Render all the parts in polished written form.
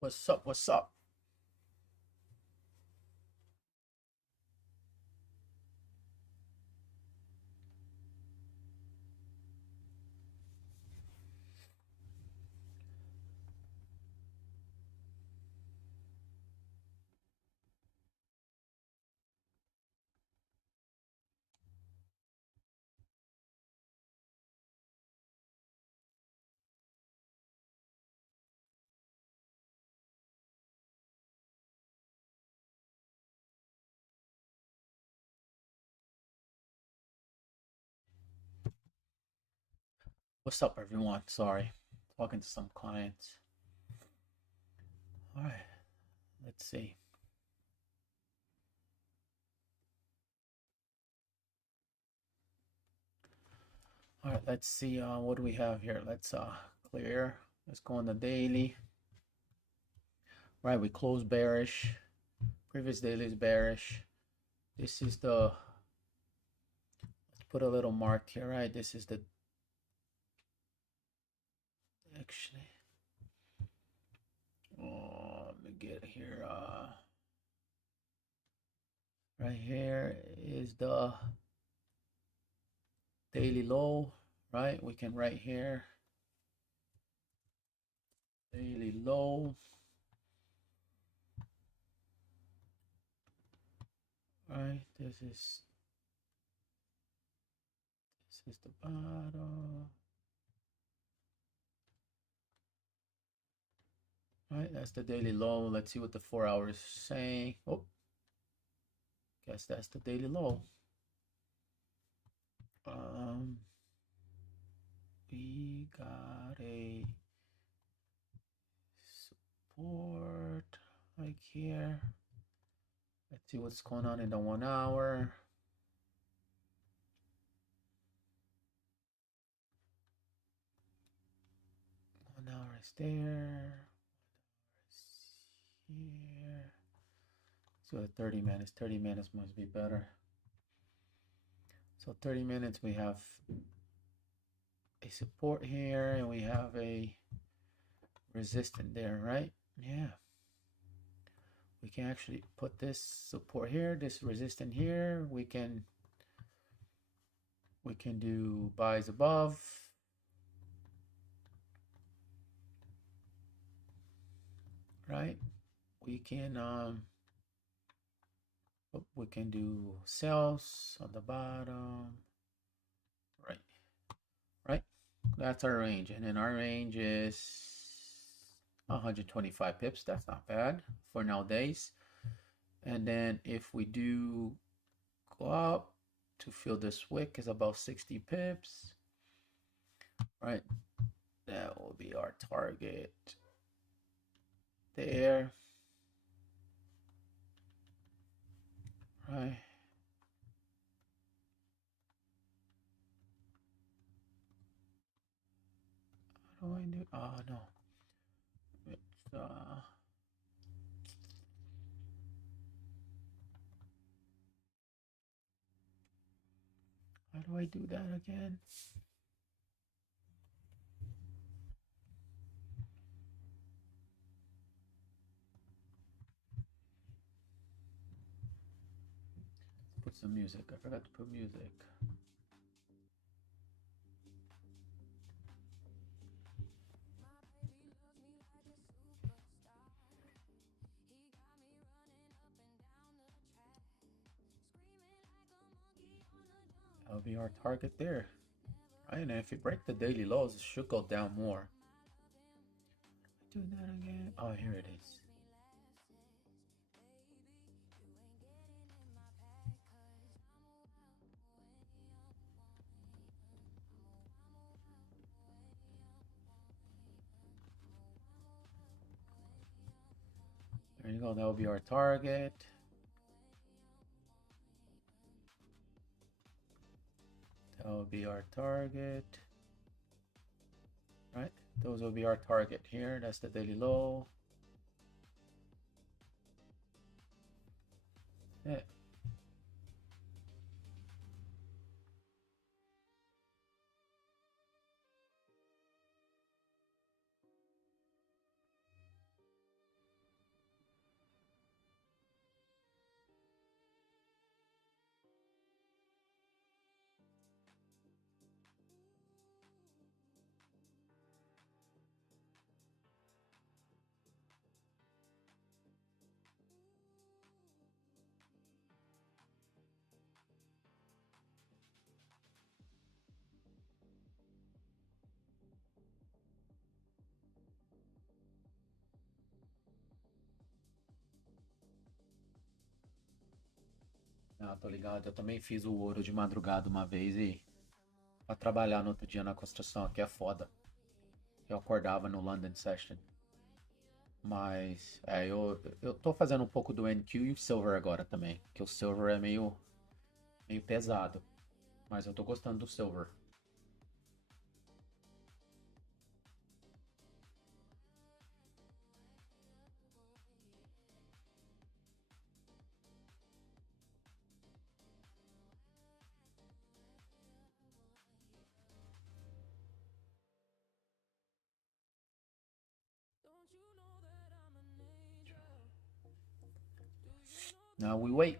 What's up? What's up? What's up, everyone? Sorry, talking to some clients. All right, let's see. All right, let's see. What do we have here? Let's clear. Let's go on the daily. Right, we closed bearish. Previous daily is bearish. This is the. Let's put a little mark here. Right, this is the. Actually, let me get here. Right here is the daily low. Right, we can write here. Daily low. Right, this is the bottom. Right, that's the daily low. Let's see what the 4 hours is saying. Oh, guess that's the daily low. We got a support like here. Let's see what's going on in the 1 hour. 1 hour is there. 1 hour is here. So 30 minutes. 30 minutes must be better. So 30 minutes we have a support here and we have a resistance there, right? Yeah. We can actually put this support here, this resistance here. We can do buys above. Right? We can do sells on the bottom. Right? That's our range. And then our range is 125 pips. That's not bad for nowadays. And then if we do go up to fill this wick is about 60 pips. Right? That will be our target there. Right? How do I do? Oh no. It's how do I do that again? Put some music. I forgot to put music. That'll be our target there. Right? And if you break the daily lows, it should go down more. Do that again. Oh, here it is. There you go. That will be our target. That will be our target. Right? Those will be our target here. That's the daily low. Yeah. Ah, tô ligado. Eu também fiz o ouro de madrugada uma vez e pra trabalhar no outro dia na construção aqui é foda. Eu acordava no London Session. Mas eu tô fazendo um pouco do NQ e o Silver agora também. Que o Silver é meio pesado. Mas eu tô gostando do Silver. Now we wait.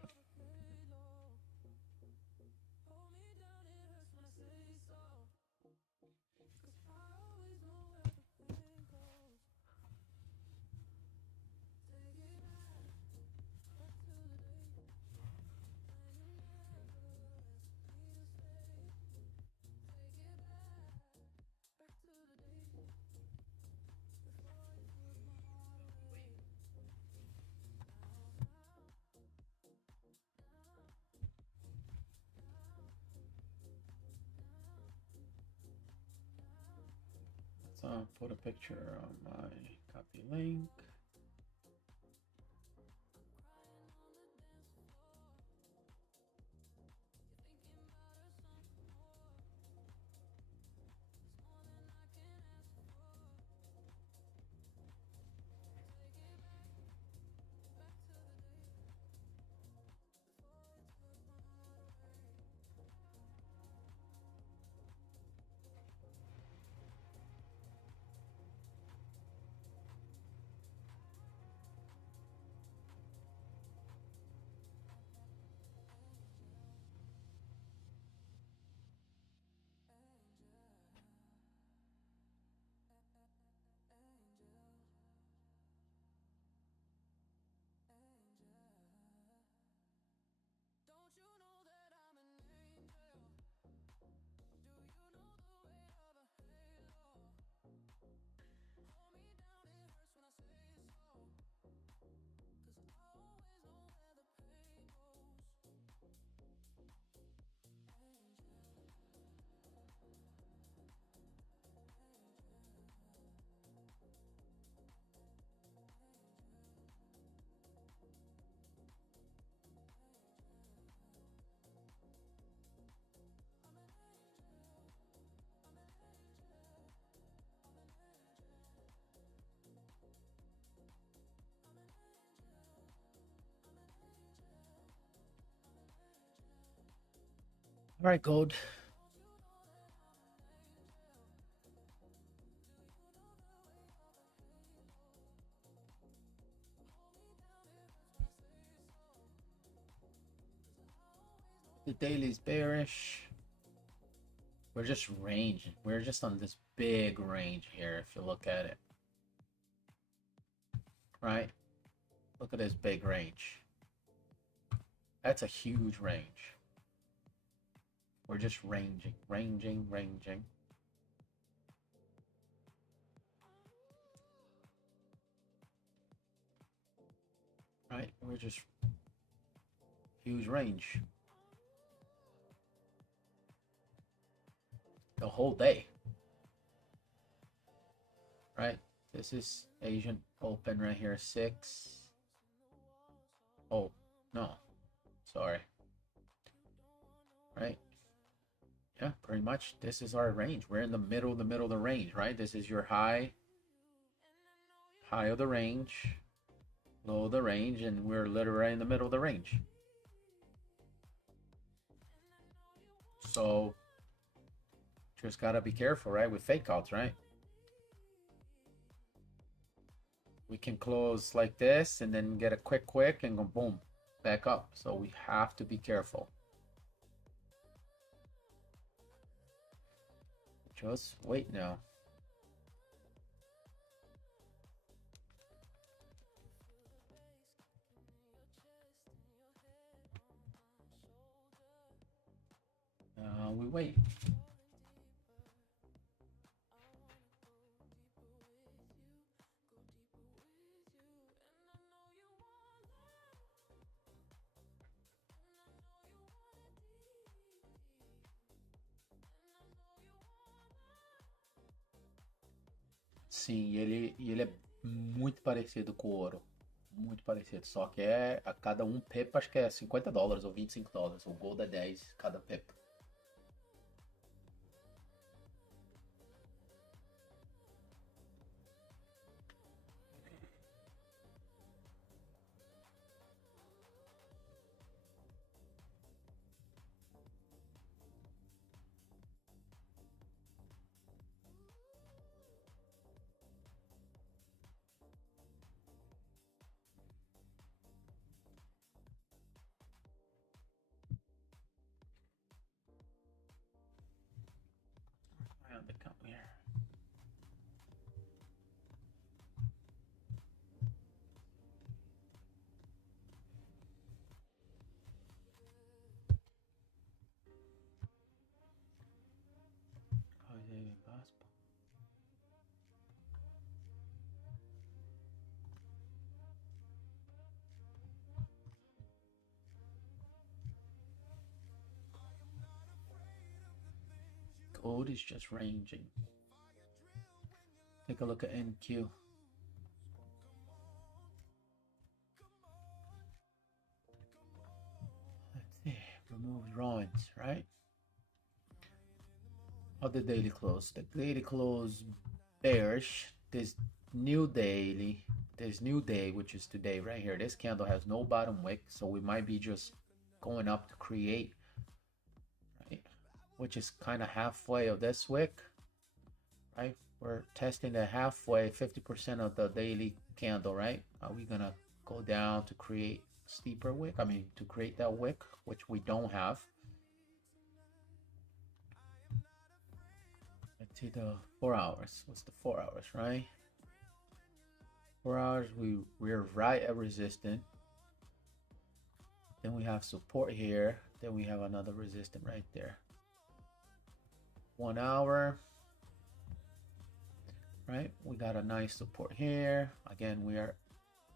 So put a picture on my copy link. All right, Gold. The daily is bearish. We're just range. We're just on this big range here if you look at it. Right? Look at this big range. That's a huge range. We're just ranging. Right? We're just huge range. The whole day. Right? This is Asian open right here. 6. Oh, no. Sorry. Right? Yeah, pretty much. This is our range. We're in the middle of the range, right? This is your high of the range, low of the range, and we're literally right in the middle of the range. So just gotta be careful, right? With fake outs, right? We can close like this and then get a quick and go boom, back up. So we have to be careful. Just wait now. We wait. Sim, ele é muito parecido com o ouro. Muito parecido. Só que é a cada um pip, acho que é $50 ou $25. O gold é 10 cada pip. Come here. How is it even possible? Gold is just ranging. Take a look at NQ. Let's see. Remove drawings, right? How the daily close? The daily close bearish. This new day, which is today right here. This candle has no bottom wick, so we might be just going up to create, right? Which is kind of halfway of this wick, right? We're testing the halfway, 50% of the daily candle, right? Are we gonna go down to create steeper wick? I mean, to create that wick, which we don't have. Let's see the 4 hours. What's the 4 hours, right? 4 hours, we're right at resistance. Then we have support here. Then we have another resistance right there. 1 hour, right? We got a nice support here. Again, we are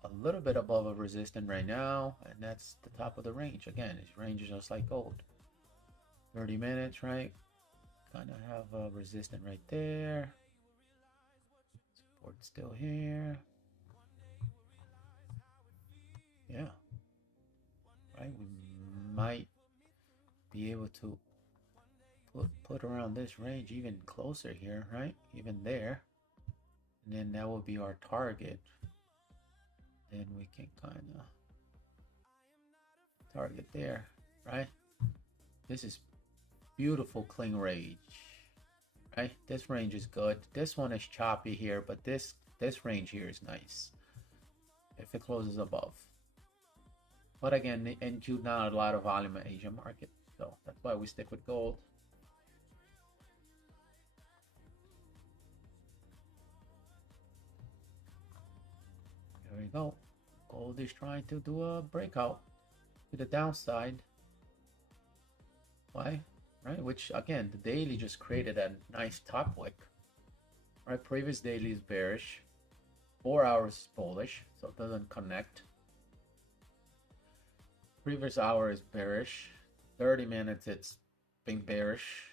a little bit above a resistance right now, and that's the top of the range. Again, this range is just like gold. 30 minutes, right? Kind of have a resistance right there. Support still here. Yeah. Right, we might be able to put around this range even closer here, right? Even there. And then that will be our target. Then we can kind of target there, right? This is beautiful clean range, right? This range is good. This one is choppy here, but this range here is nice if it closes above. But again, the NQ not a lot of volume in Asian market, so that's why we stick with gold. There we go. Gold is trying to do a breakout to the downside. Why? Right? Which again, the daily just created a nice top wick. Right? Previous daily is bearish. 4 hours is bullish, so it doesn't connect. Previous hour is bearish. 30 minutes it's been bearish.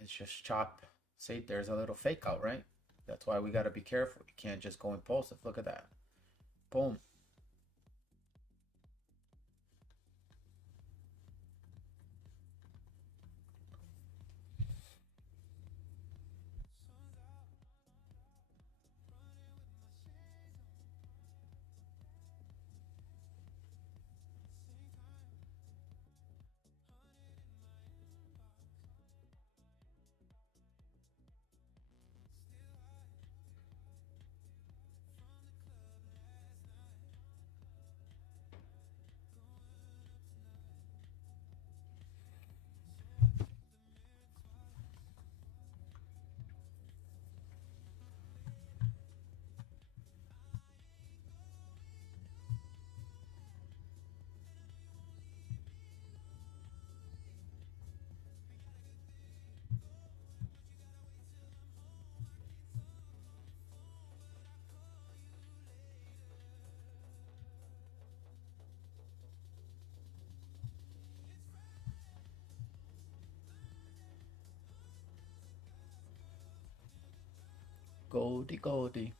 It's just chop. See, there's a little fake out, right? That's why we got to be careful. You can't just go impulsive. Look at that. Boom. Goldie, Goldie.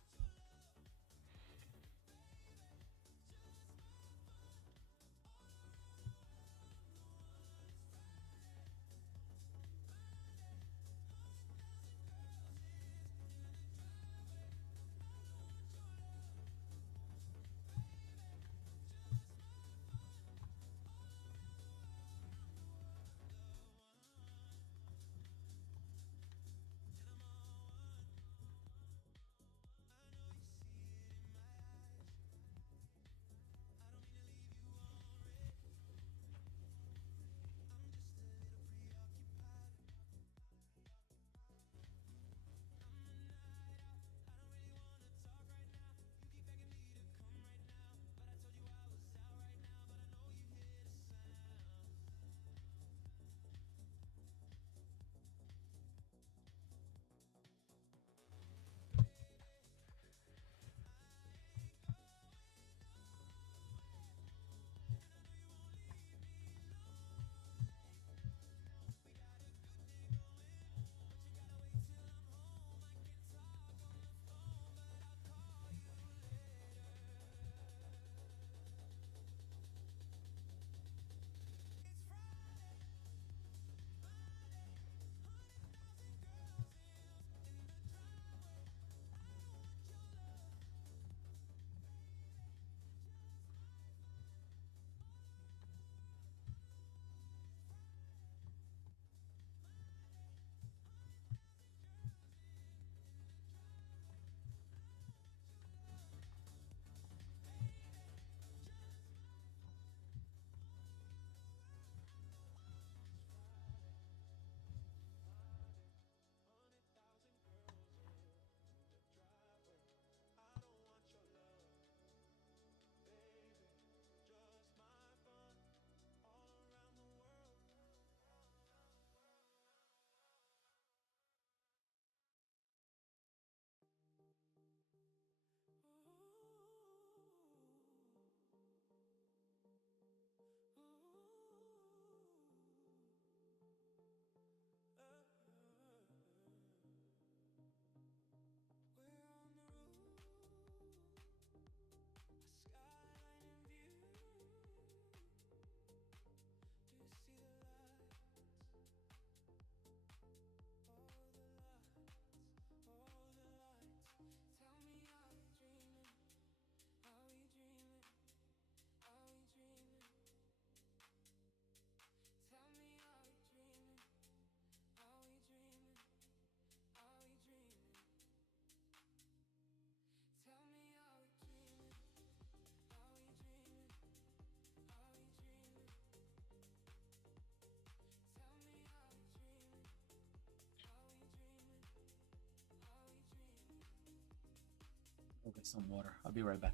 I'll get some water. I'll be right back.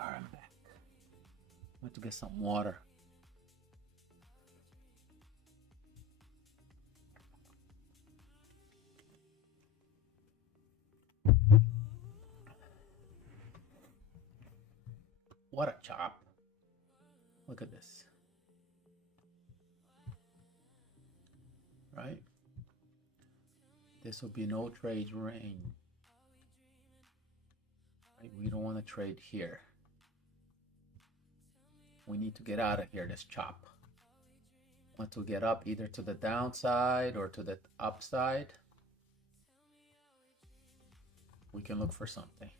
All right, I'm back. I went to get some water. What a chop. Look at this. Right? This will be no trade range. Right? We don't want to trade here. We need to get out of here, this chop. Want to get up either to the downside or to the upside. We can look for something.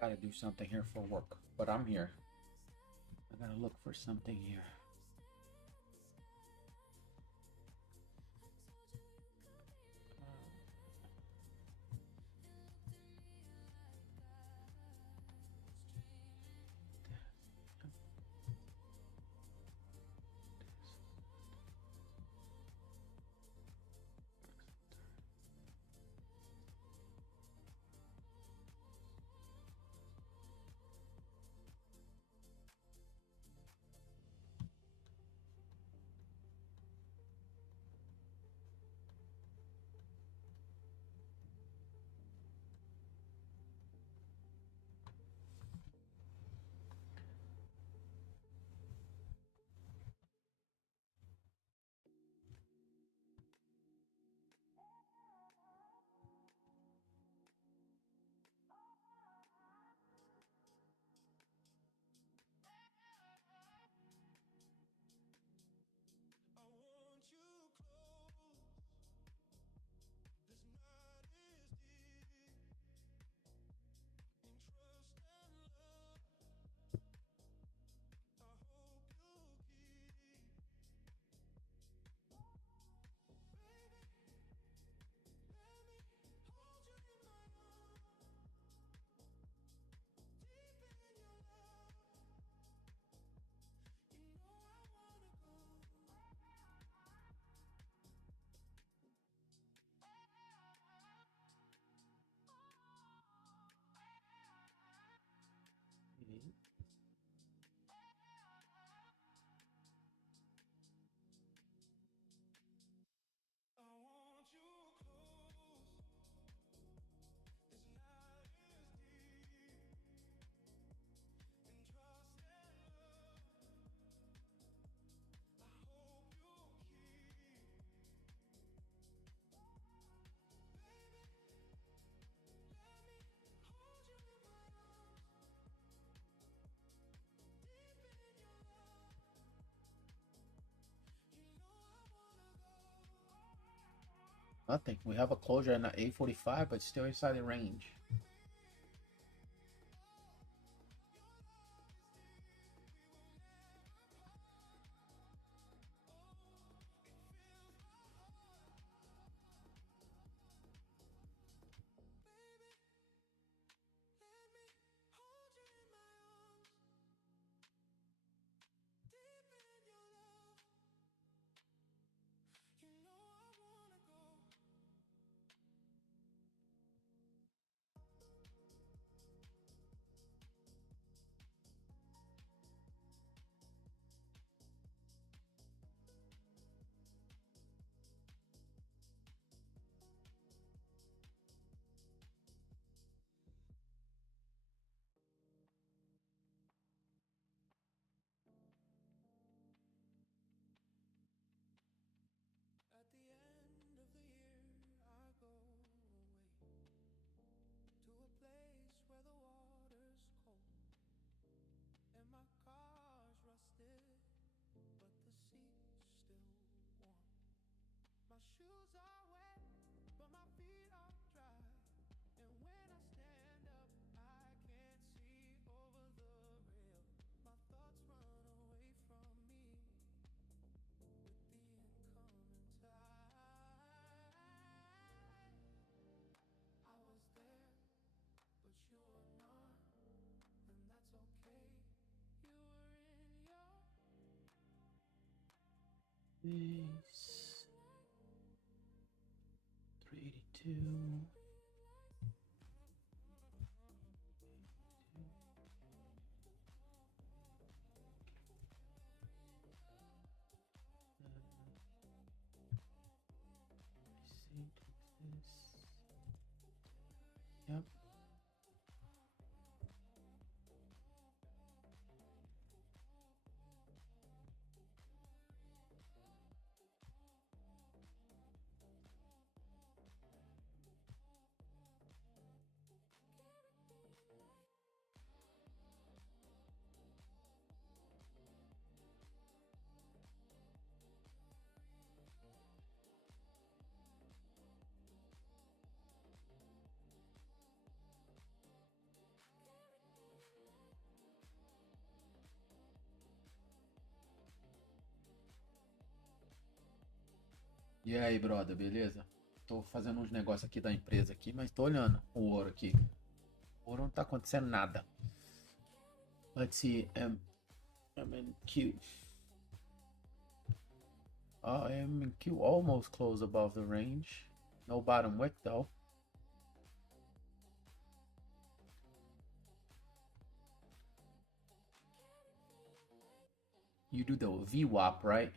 Gotta do something here for work, but I'm here. I gotta look for something here. Nothing. We have a closure at 8:45, but still inside the range. Base 382. Yep. E aí, brother, beleza? Tô fazendo uns negócios aqui da empresa aqui, mas tô olhando o ouro aqui. O ouro não tá acontecendo nada. Let's see, MQ. MQ almost closed above the range. No bottom wick though. You do the VWAP, right?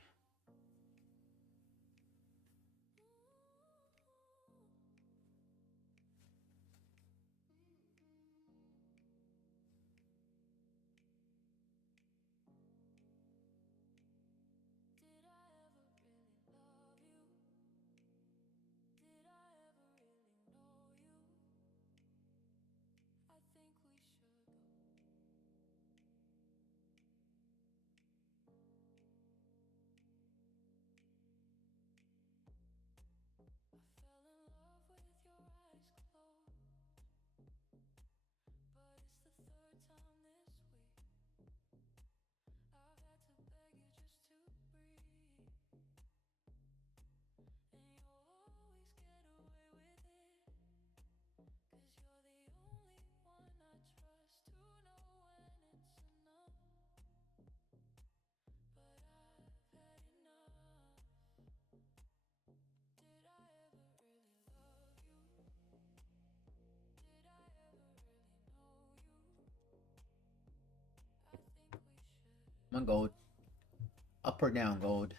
Come on, gold. Up or down, gold?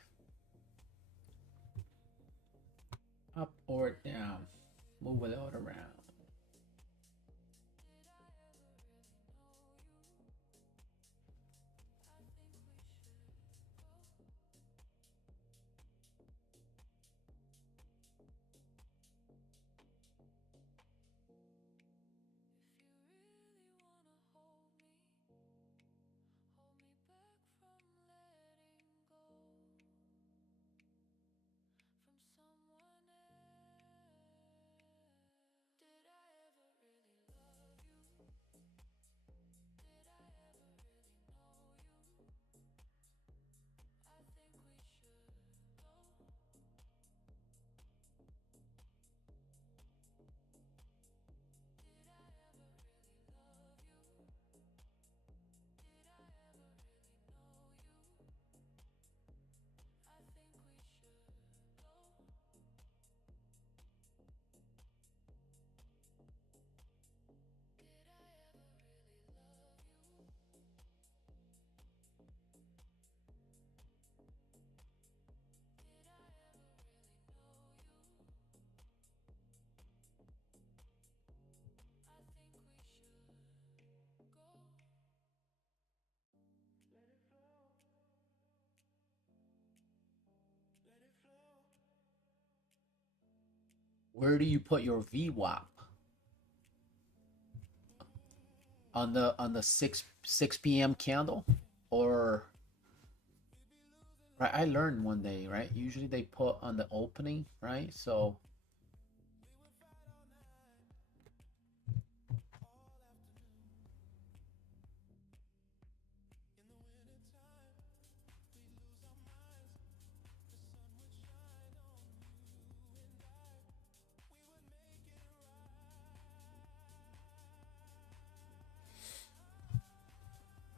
Up or down? Move it all around. where do you put your VWAP? On the 6 p.m. candle, or right? I learned one day, right? Usually they put on the opening, right? So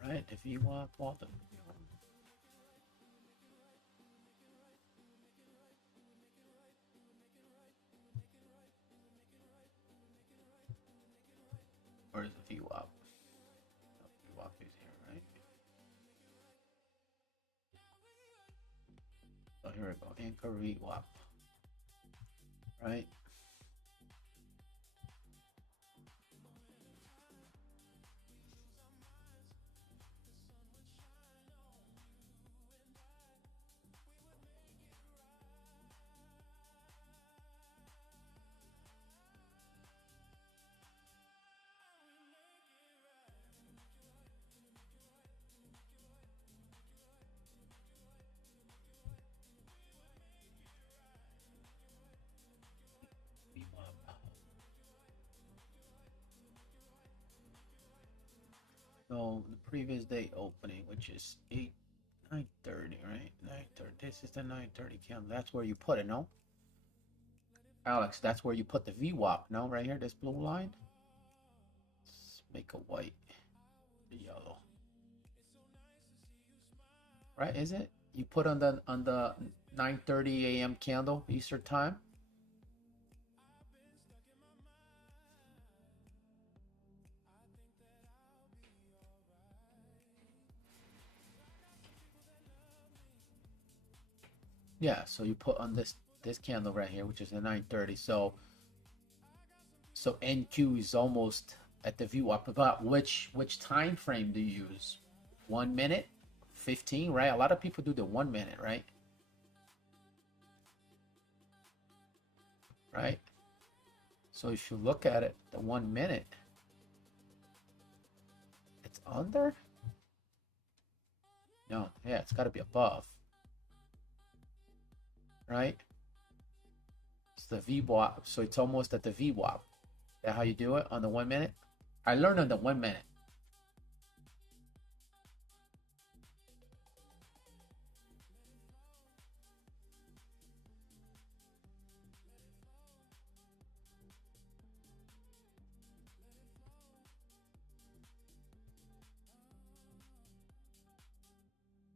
right, the VWAP, all the where's the VWAP? VWAP is here, right? Oh, here we go. Anchor VWAP, right? VWAP. So the previous day opening, which is 9:30, right? 9:30. This is the 9:30 candle. That's where you put it, no? Alex, that's where you put the VWAP, no? Right here, this blue line. Let's make a white, yellow. Right? Is it? You put on the 9:30 a.m. candle Eastern time. Yeah, so you put on this candle right here, which is the 9:30. So NQ is almost at the VWAP. But which time frame do you use? 1 minute, 15, right? A lot of people do the 1 minute, right? Right. So if you look at it, the 1 minute, it's under. No, yeah, it's got to be above. Right? It's the VWAP, so it's almost at the VWAP. Is that how you do it on the 1 minute? I learned on the 1 minute.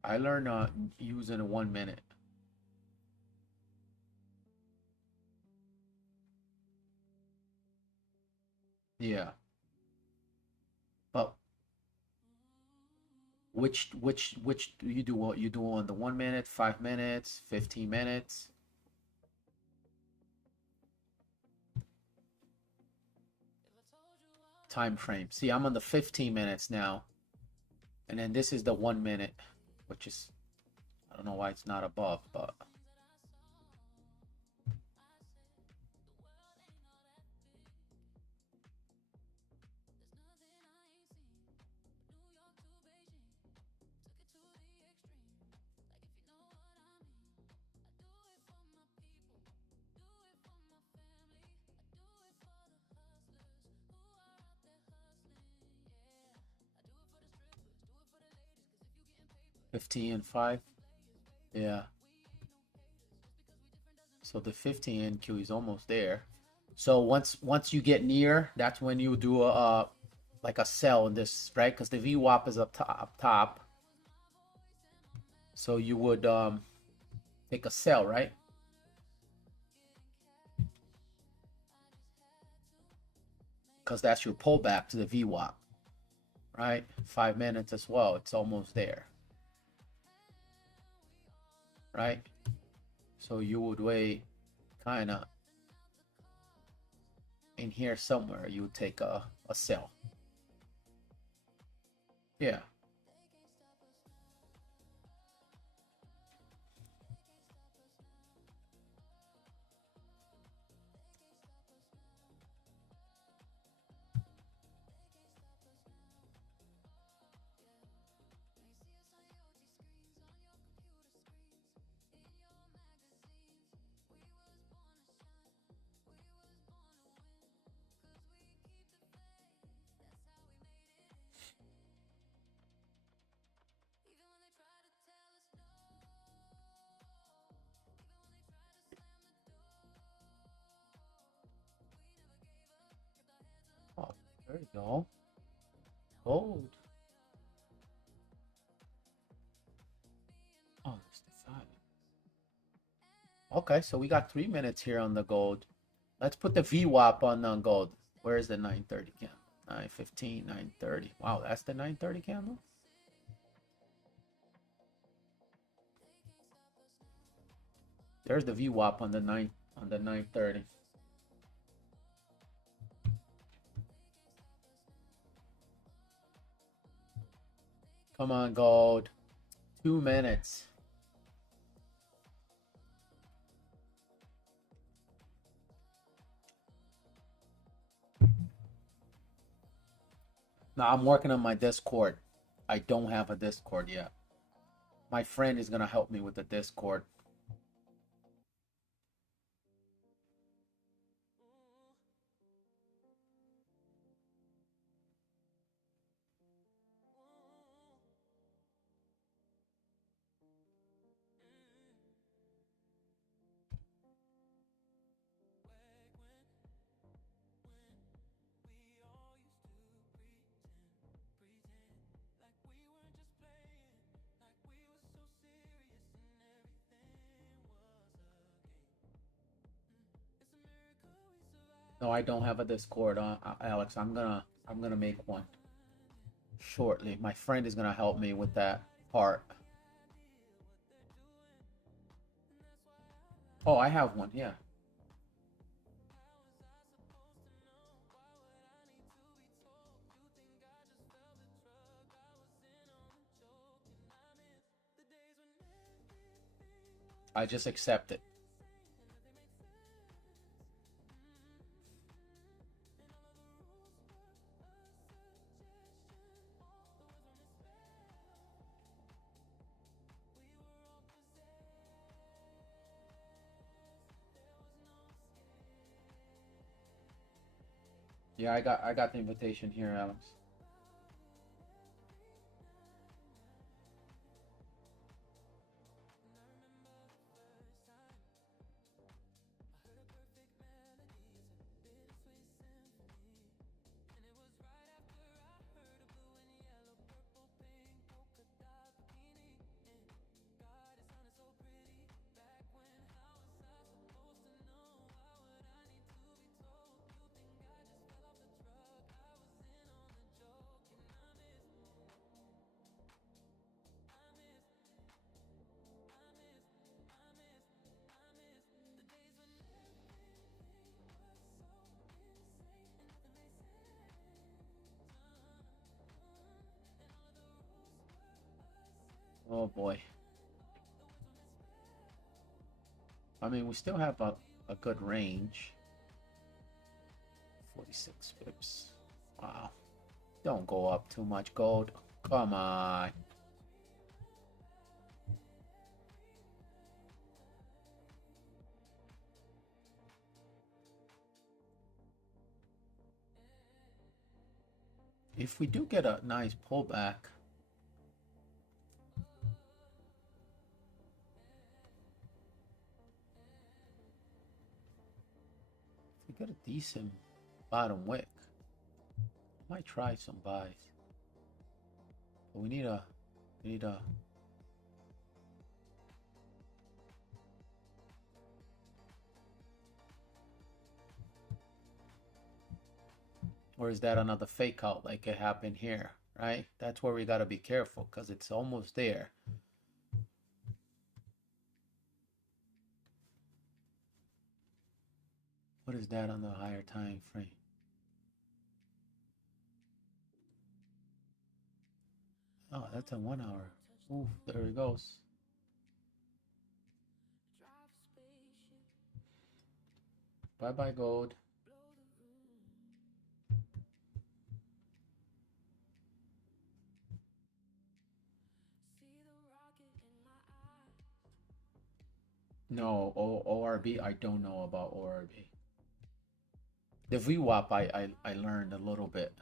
I learned using a 1 minute. Yeah. But which do you do? What you do on the 1 minute, 5 minutes, 15 minutes? Time frame. See, I'm on the 15 minutes now. And then this is the 1 minute, which is, I don't know why it's not above, but fifteen and 5. Yeah. So the 15 NQ is almost there. So once you get near, that's when you do a like a sell in this, right? Because the VWAP is up top. So you would take a sell, right? Because that's your pullback to the VWAP, right? 5 minutes as well. It's almost there, right? So you would wait kind of in here somewhere. You would take a sell. Yeah. There we go. Gold. Oh, that's the 5. Okay, so we got 3 minutes here on the gold. Let's put the VWAP on gold. Where is the 9:30 candle? 9:15, 9:30. Wow, that's the 9:30 candle? There's the VWAP on the 9:30. Come on, gold. 2 minutes. Now I'm working on my Discord. I don't have a Discord yet. My friend is gonna help me with the Discord. No, I don't have a Discord, Alex. I'm gonna make one shortly. My friend is gonna help me with that part. Oh, I have one, yeah. I just accept it. Yeah, I got the invitation here, Alex. Oh boy. I mean, we still have a good range. 46 pips. Wow. Don't go up too much, gold. Come on. If we do get a nice pullback, if we get a decent bottom wick, might try some buys. But we need a or is that another fake out like it happened here, right? That's where we got to be careful because it's almost there. What is that on the higher time frame? Oh, that's a 1 hour. Ooh, there it goes. Bye bye, gold. No, ORB, I don't know about ORB. The VWAP, I learned a little bit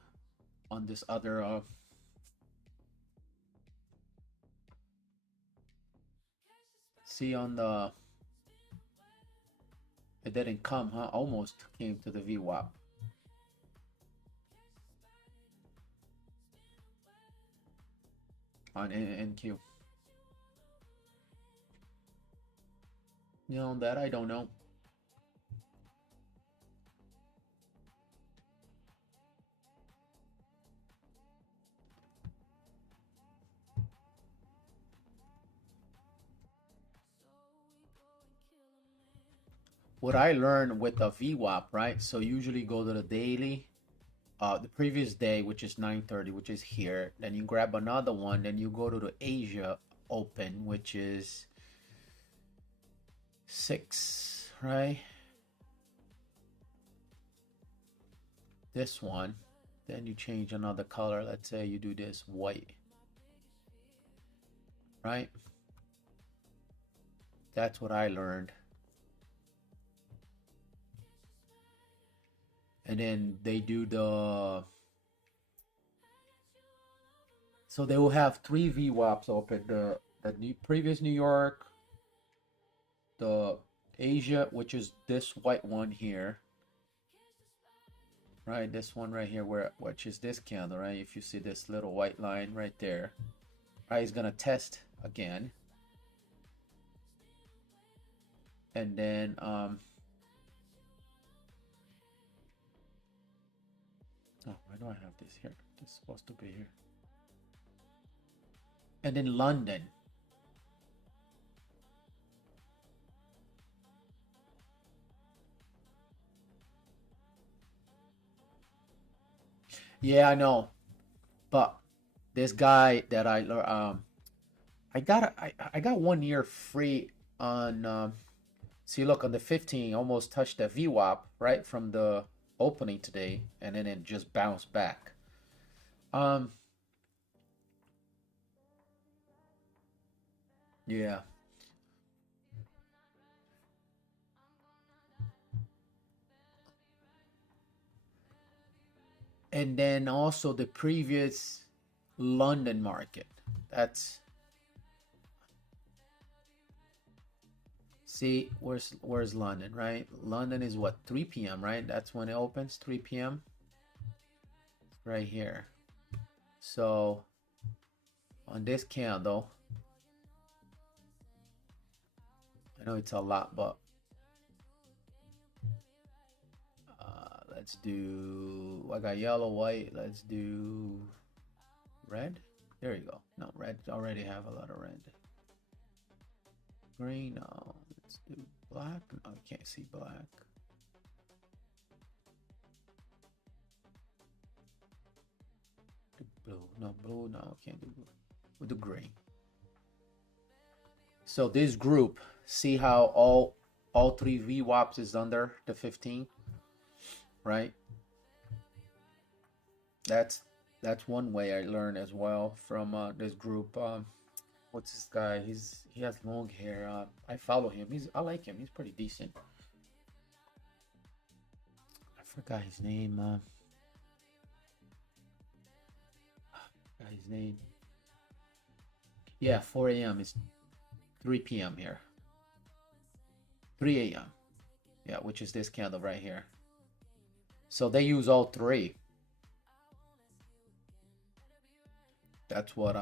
on this other see on the, it didn't come, huh? Almost came to the VWAP. on NQ. You know, that I don't know. What I learned with the VWAP, right? So usually go to the daily, the previous day, which is 9:30, which is here. Then you grab another one. Then you go to the Asia open, which is 6, right? This one. Then you change another color. Let's say you do this white, right? That's what I learned. And then they do the, so they will have 3 VWAPs open, the previous New York, the Asia, which is this white one here, right? This one right here, which is this candle, right? If you see this little white line right there, right, it's gonna test again. And then oh, why do I have this here? This is supposed to be here. And then London. Yeah, I know. But this guy that I got 1 year free on see, look, on the 15 almost touched the VWAP right from the opening today, and then it just bounced back. Yeah. And then also the previous London market. That's, see, where's London, right? London is what, 3 p.m., right? That's when it opens, 3 p.m. right here. So on this candle, I know it's a lot, but let's do, I got yellow, white, let's do red. There you go. No, red, already have a lot of red. Green, no, let's do black. No, I can't see black. Blue, no, blue, no, can't do blue. We'll do green. So this group, see how all 3 VWAPs is under the 15, right? That's one way I learned as well from this group. What's this guy? He has long hair. I follow him. I like him. He's pretty decent. I forgot his name. Forgot his name. Yeah, 4 a.m. is 3 p.m. here. 3 a.m. Yeah, which is this candle right here. So they use all 3. That's what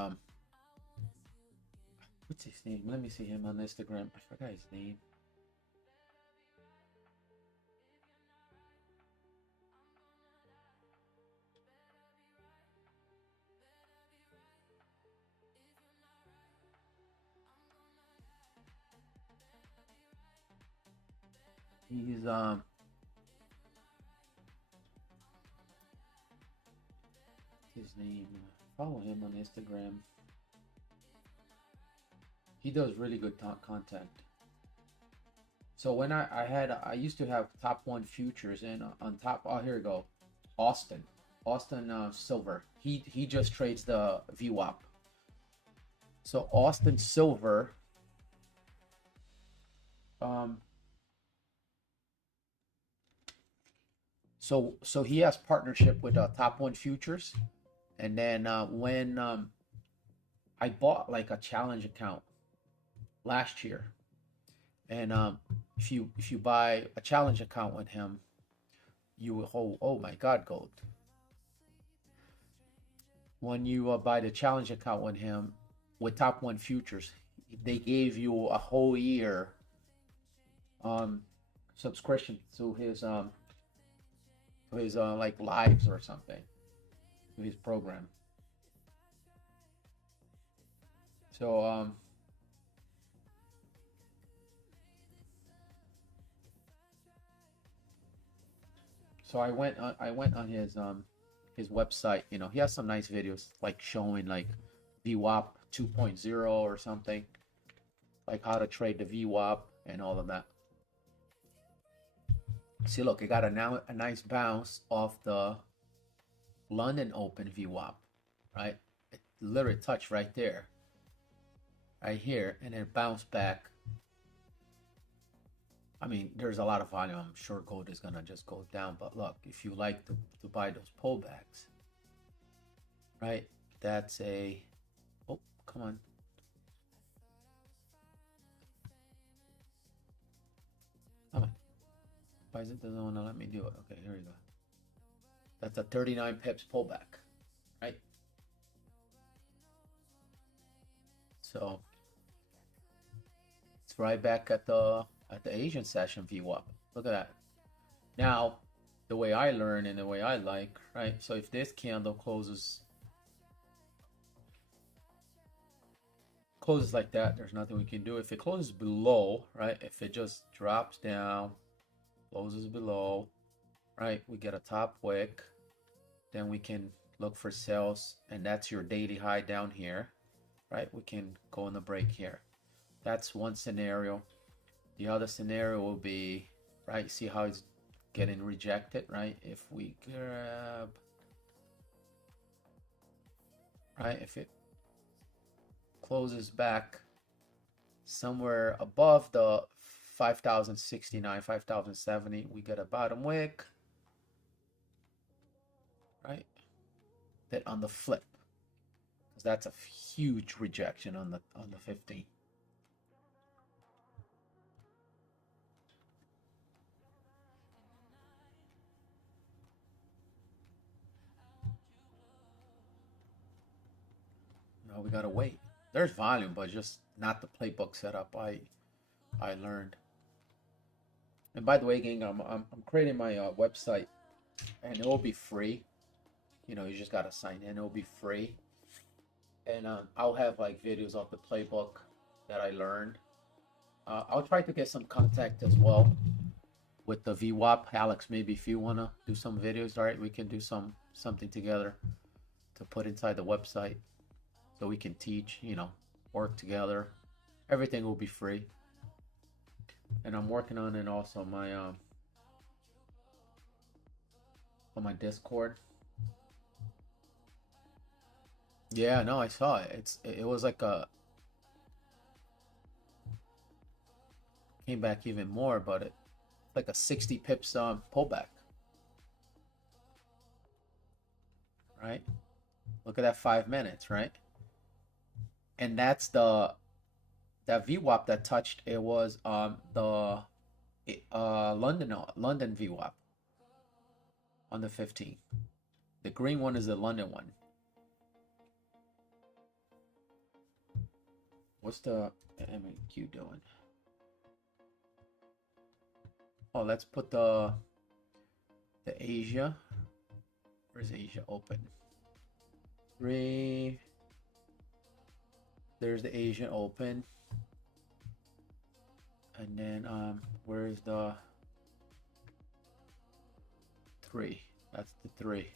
what's his name? Let me see him on Instagram. I forgot his name. He's his name. Follow him on Instagram. He does really good content. So when I used to have top 1 futures, and on top, oh, here we go, Austin Silver. He just trades the VWAP. So Austin Silver, so he has partnership with top 1 futures, and then when I bought like a challenge account last year, and if you buy a challenge account with him, you will hold, oh my god, gold. When you buy the challenge account with him, with top one futures, they gave you a whole year subscription to his like lives or something, to his program. So so I went on his website. You know, he has some nice videos like showing like VWAP 2.0 or something, like how to trade the VWAP and all of that. See, look, it got a nice bounce off the London Open VWAP, right? It literally touched right there, right here, and then bounced back. I mean, there's a lot of volume. I'm sure gold is gonna just go down, but look, if you like to buy those pullbacks, right? That's a, oh, come on. Come on. Why is it doesn't want to let me do it? Okay, here we go. That's a 39 pips pullback, right? So it's right back at the Asian session VWAP. Look at that. Now, the way I learn and the way I like, right? So if this candle closes like that, there's nothing we can do. If it closes below, right? If it just drops down, closes below, right? We get a top wick, then we can look for sales, and that's your daily high down here, right? We can go on the break here. That's one scenario. The other scenario will be, right? See how it's getting rejected, right? If we grab, right? If it closes back somewhere above the 5,069, 5,070, we get a bottom wick, right? Then on the flip, because that's a huge rejection on the 15. No, we gotta wait. There's volume, but just not the playbook setup I learned. And by the way, gang, I'm creating my website, and it will be free. You know, you just gotta sign in. It will be free, and I'll have like videos of the playbook that I learned. I'll try to get some contact as well with the VWAP. Alex, maybe if you wanna do some videos, all right, we can do something together to put inside the website, so we can teach. You know, work together. Everything will be free. And I'm working on it also my on my Discord. Yeah, no, I saw it. It was like a came back even more, but it like a 60 pips pullback. Right? Look at that 5 minutes, right? And that's that VWAP that touched. It was the London VWAP on the 15th. The green one is the London one. What's the MAQ doing? Oh, let's put the Asia. Where's Asia open? 3. There's the Asian open. And then where's the 3? That's the 3.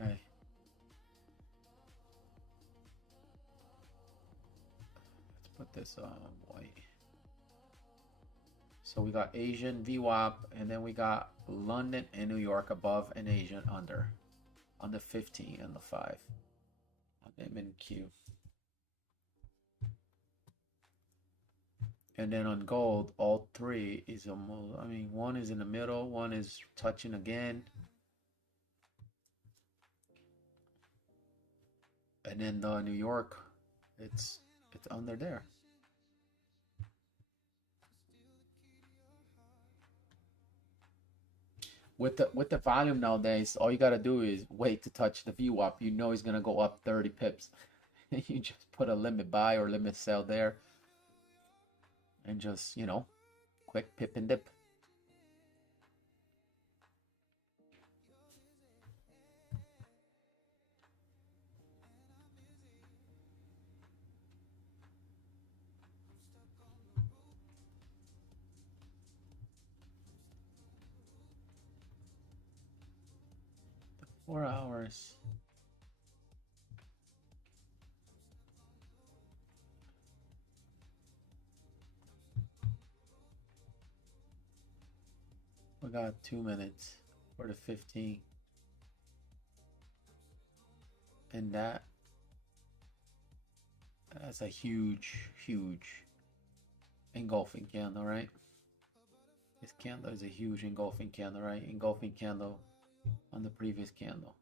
Okay. Let's put this on white. So we got Asian VWAP, and then we got London and New York above and Asian under on the 15 and the 5 on MNQ. And then on gold, all 3 is almost, I mean, one is in the middle, one is touching again. And then the New York, it's under there. With the volume nowadays, all you gotta do is wait to touch the VWAP. You know he's gonna go up 30 pips. you just put a limit buy or limit sell there and just, you know, quick pip and dip. The 4 hours. We got 2 minutes for the 15. And that's a huge, huge engulfing candle, right? This candle is a huge engulfing candle, right? Engulfing candle on the previous candle.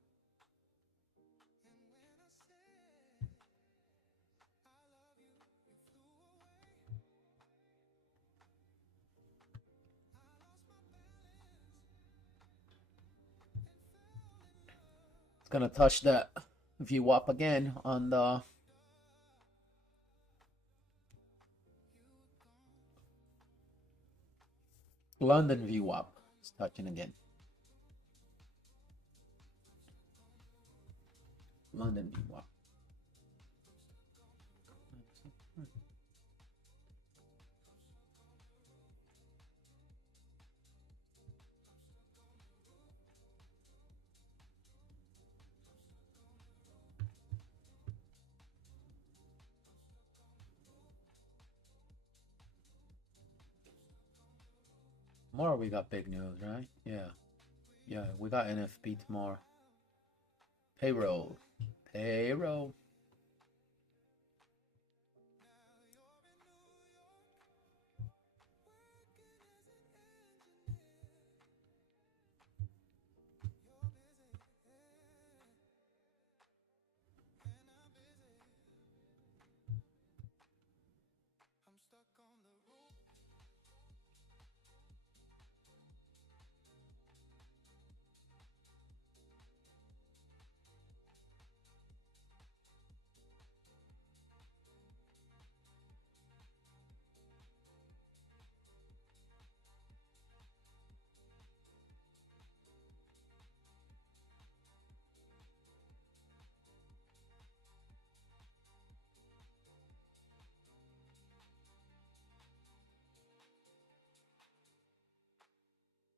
It's gonna touch that VWAP again on the London VWAP. It's touching again. London VWAP. Tomorrow we got big news, right? Yeah. Yeah, we got NFP tomorrow. Payroll. Payroll.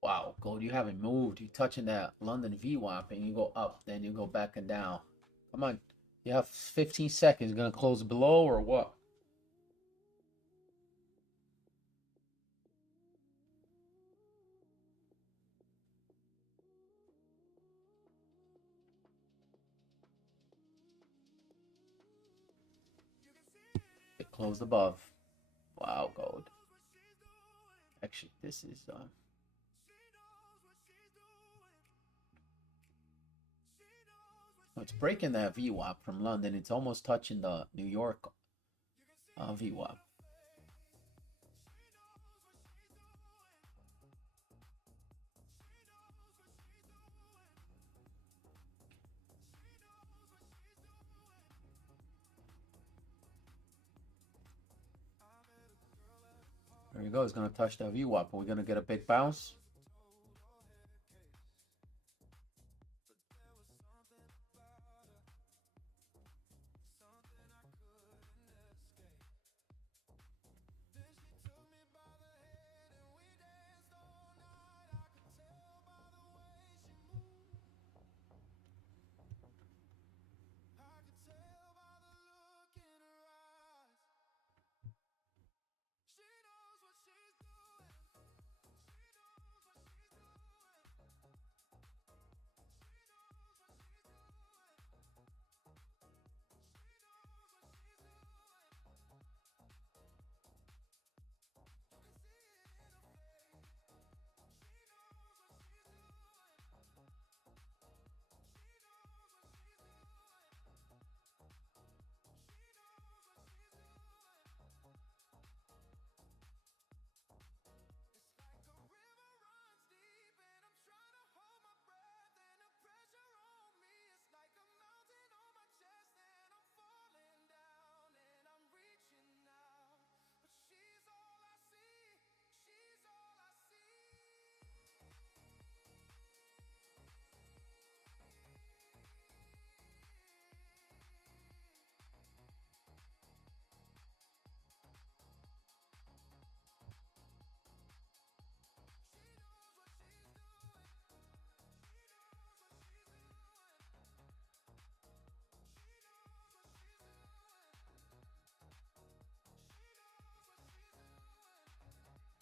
Wow, gold, you haven't moved. You're touching that London VWAP and you go up, then you go back and down. Come on. You have 15 seconds. Gonna close below or what? It closed above. Wow, gold. Actually, this is it's breaking that VWAP from London. It's almost touching the New York VWAP. There you go. It's gonna touch that VWAP. Are we gonna get a big bounce?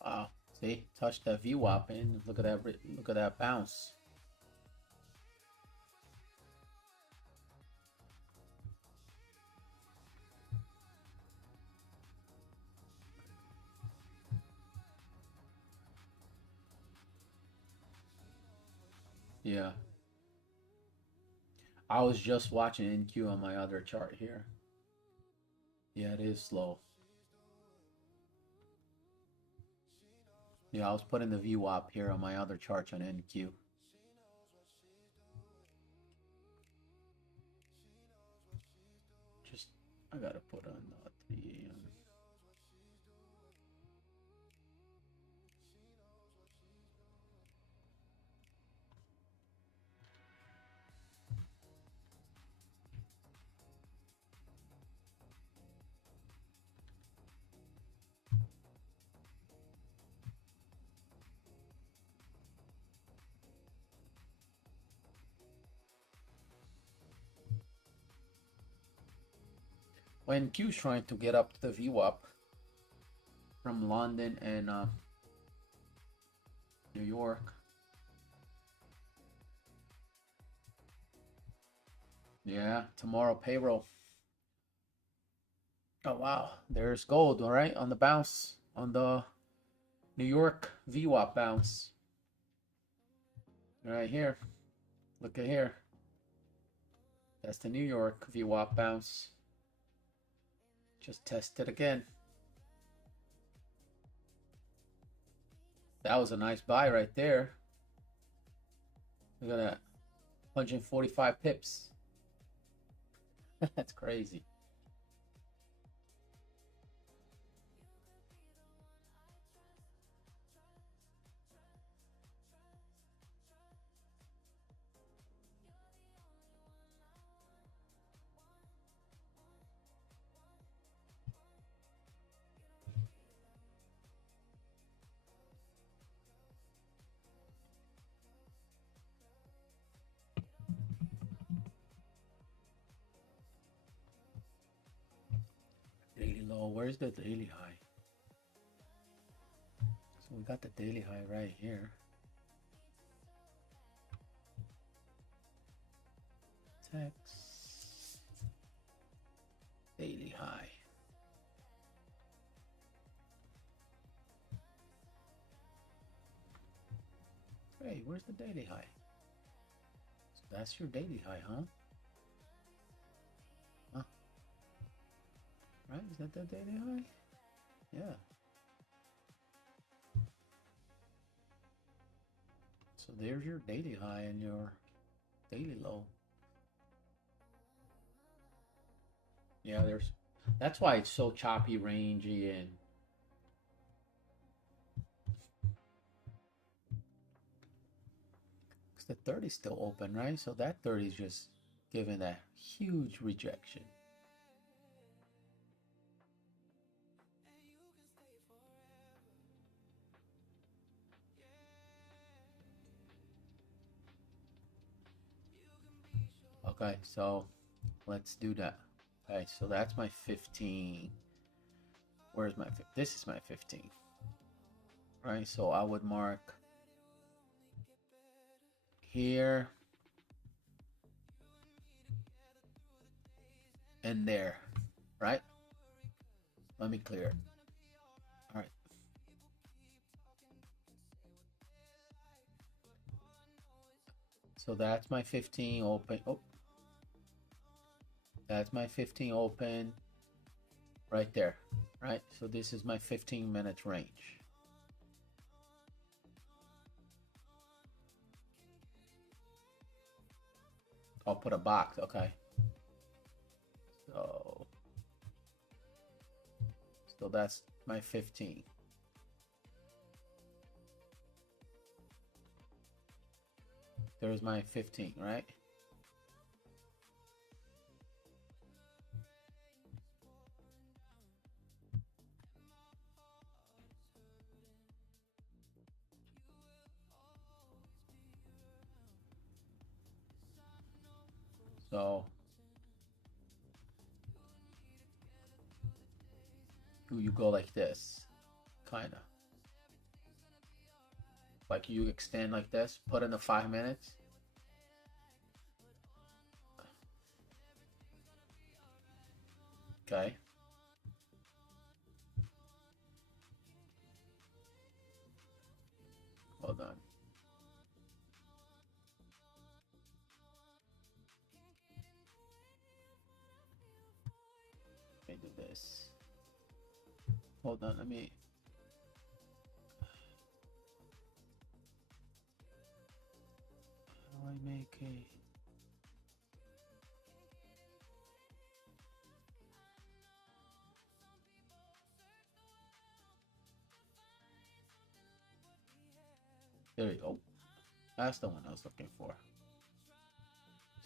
Wow. See, touch that VWAP and look at that. Look at that bounce. Yeah. I was just watching NQ on my other chart here. Yeah, it is slow. Yeah, I was putting the VWAP here on my other charts on NQ. Just, I gotta put on the when Q's trying to get up to the VWAP from London and New York. Yeah, tomorrow payroll. Oh wow, there's gold, all right, on the bounce, on the New York VWAP bounce. Right here. Look at here. That's the New York VWAP bounce. Just test it again. That was a nice buy right there. Look at that. 145 pips. That's crazy. Daily low. Where's the daily high? So we got the daily high right here. Text. Daily high. Hey, where's the daily high? So that's your daily high, huh? Huh? Right? Is that the daily high? Yeah. So there's your daily high and your daily low. Yeah, that's why it's so choppy, rangy, and because the 30 is still open, right? So that 30 is just giving that huge rejection. Okay, so let's do that. Okay, so that's my 15. Where's my, this is my 15. Right, so I would mark here and there, right? Let me clear it. All right. So that's my 15 open. Oh, that's my 15 open right there, right? So this is my 15 minutes range. I'll put a box, okay. So that's my 15. There's my 15, right? So you go like this, kind of. Like you extend like this, put in the 5 minutes. Okay. Hold on. Let me do this. Hold on, let me. How do I make a. There we go. That's the one I was looking for.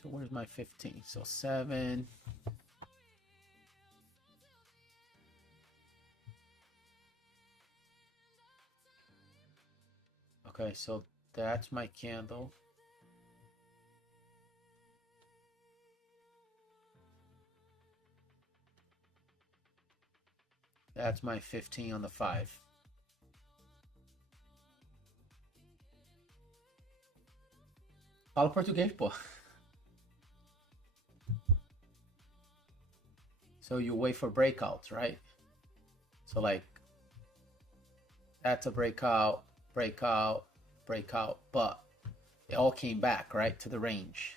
So where's my 15? So 7. Okay, so that's my candle. That's my 15 on the 5. Fala português, pô. So you wait for breakouts, right? So like, that's a breakout, breakout, breakout, but it all came back, right, to the range.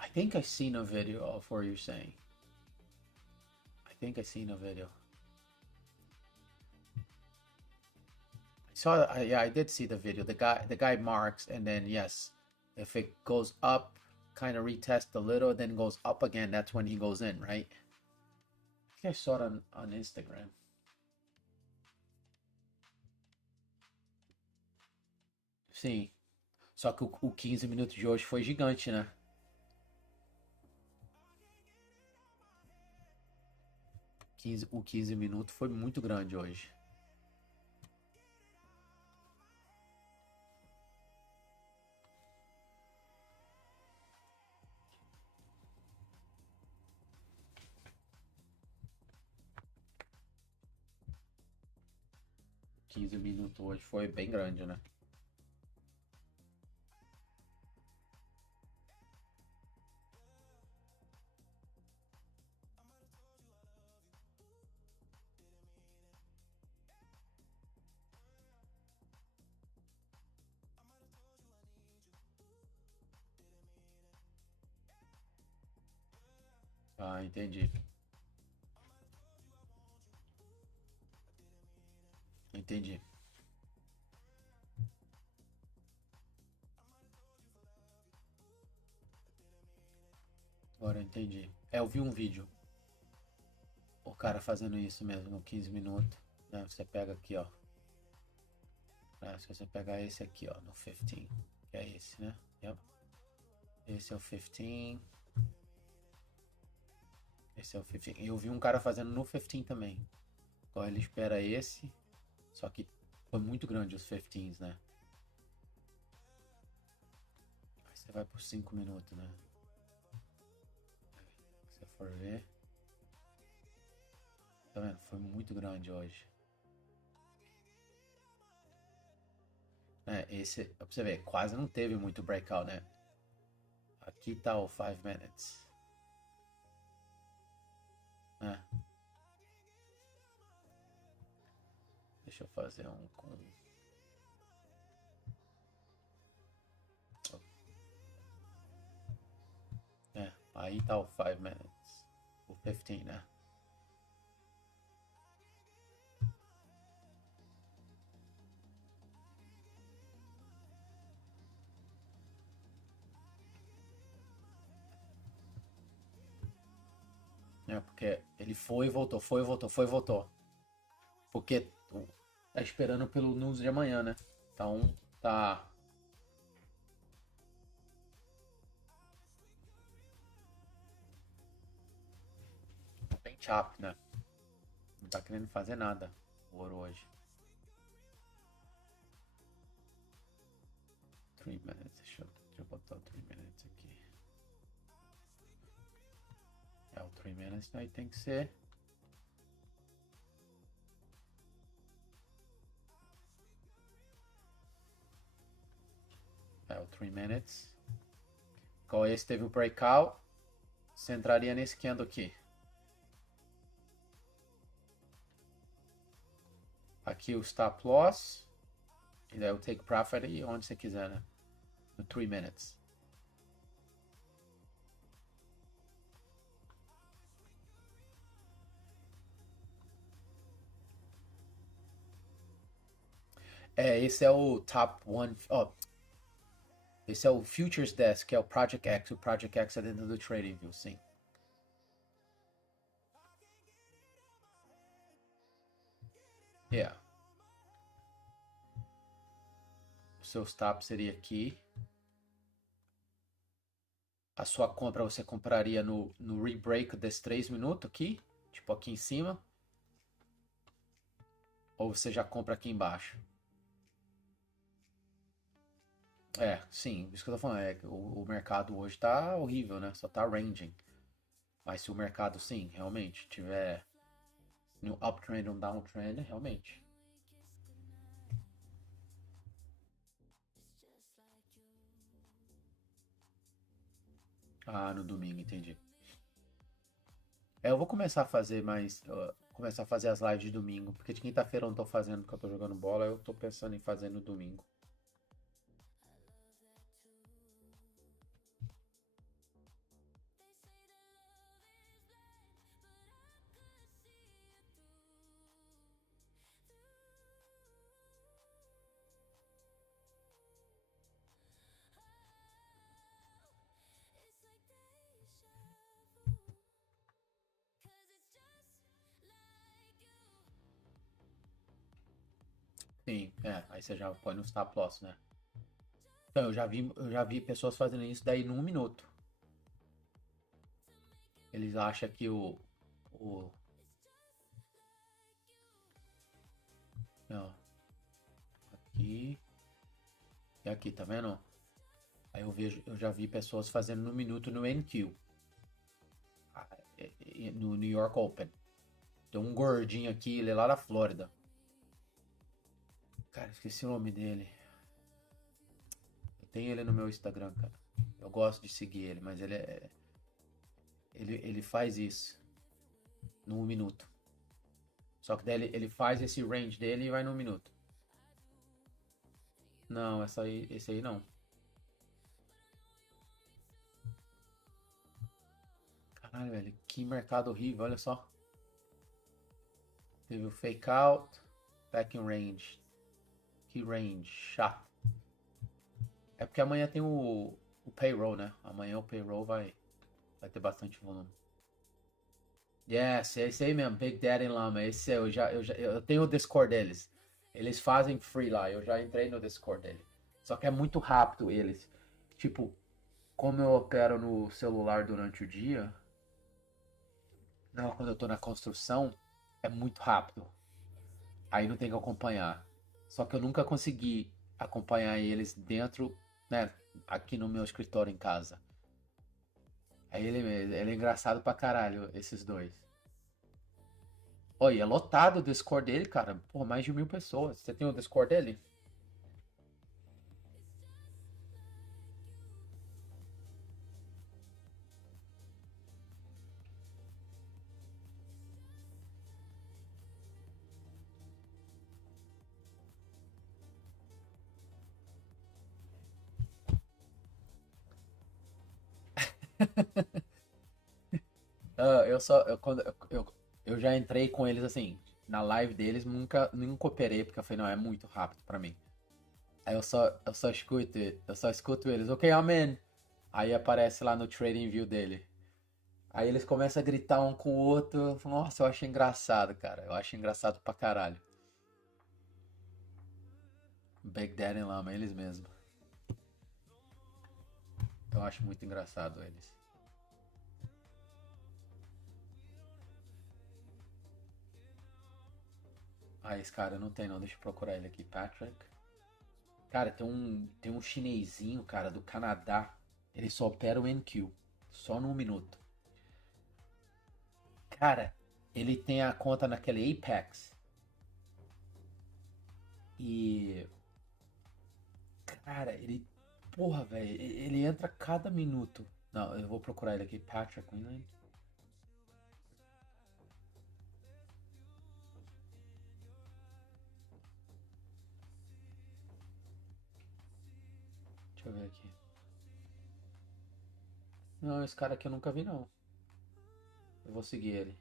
I think I seen a video of what you're saying. I think I seen a video. Saw yeah, I did see the video. The guy marks, and then yes, if it goes up, kind of retest a little, then goes up again, that's when he goes in, right? I think I saw it on Instagram. Sim. Só que o 15 minutos de hoje foi gigante, né? O 15 minutos foi muito grande hoje. O 15 minutos hoje foi bem grande, né? Ah, entendi. Entendi. Agora eu entendi. É, eu vi um vídeo. O cara fazendo isso mesmo, no 15 minutos. Né? Você pega aqui, ó. Se você pegar esse aqui, ó, no 15, que é esse, né? Yep. Esse é o 15. Esse é o 15. E eu vi um cara fazendo no 15 também. Então ele espera esse. Só que foi muito grande os 15s, né? Aí você vai por 5 minutos, né? Se você for ver. Tá vendo? Foi muito grande hoje. Esse, pra você ver, quase não teve muito breakout, né? Aqui tá o 5 minutes. Deixa eu fazer um com... aí tá o 5 minutes. O 15, né? Porque ele foi e voltou, foi e voltou, foi e voltou. Porque tá esperando pelo news de amanhã, né? Então tá. Bem chap, né? Não tá querendo fazer nada o ouro hoje. 3 minutes. Deixa eu botar o 3 minutes aqui. O 3 minutes aí tem que ser. O 3 minutes. Igual esse teve o breakout. Você entraria nesse candle aqui. Aqui o stop loss. E daí o take profit e onde você quiser, né? No 3 minutes. Esse é o top one. Esse é o Futures Desk, que é o Project X. O Project X é dentro do TradingView, sim. O seu stop seria aqui. A sua compra você compraria no rebreak desses 3 minutos aqui. Tipo aqui em cima. Ou você já compra aqui embaixo. Sim, isso que eu tô falando. O mercado hoje tá horrível, né? Só tá ranging. Mas se o mercado, sim, realmente tiver no uptrend ou downtrend, realmente. No domingo, entendi. Eu vou começar a fazer mais. Começar a fazer as lives de domingo. Porque de quinta-feira eu não tô fazendo porque eu tô jogando bola. Eu tô pensando em fazer no domingo. Sim, aí você já põe no stop loss, né? Então, eu já vi pessoas fazendo isso daí num minuto. Eles acham que o não, aqui e aqui, tá vendo? Aí eu já vi pessoas fazendo no minuto no NQ, no New York Open. Tem um gordinho aqui, ele é lá da Flórida. Cara, esqueci o nome dele. Eu tenho ele no meu Instagram, cara. Eu gosto de seguir ele, mas ele faz isso num minuto. Só que daí ele faz esse range dele e vai num minuto. Não, esse aí não. Caralho, velho, que mercado horrível, olha só. Teve o fake out, back in range. Que range, chato. É porque amanhã tem o payroll, né? Amanhã o payroll vai ter bastante volume. Yes, é esse aí mesmo, Big Daddy Lama. Esse eu tenho o Discord deles. Eles fazem free lá, eu já entrei no Discord dele. Só que é muito rápido eles. Tipo, como eu opero no celular durante o dia, não, quando eu tô na construção, é muito rápido. Aí não tem que acompanhar. Só que eu nunca consegui acompanhar eles dentro, né, aqui no meu escritório em casa. Aí ele é engraçado pra caralho, esses dois. Olha, é lotado o Discord dele, cara. Porra, mais de 1.000 pessoas. Você tem o Discord dele? Eu só. Eu já entrei com eles assim. Na live deles, nunca operei, porque eu falei, não, é muito rápido pra mim. Aí eu só escuto eles, ok, amen. Aí aparece lá no trading view dele. Aí eles começam a gritar um com o outro. Nossa, eu acho engraçado, cara. Eu acho engraçado pra caralho. Big Daddy Lama, eles mesmo. Eu acho muito engraçado eles. Esse cara não tem não. Deixa eu procurar ele aqui. Patrick. Cara, tem um chinesinho, cara, do Canadá. Ele só opera o NQ. Só num minuto. Cara, ele tem a conta naquele Apex. E. Cara, ele. Porra, velho. Ele entra cada minuto. Não, eu vou procurar ele aqui. Patrick Winland. Deixa eu ver aqui. Não, esse cara aqui eu nunca vi, não. Eu vou seguir ele.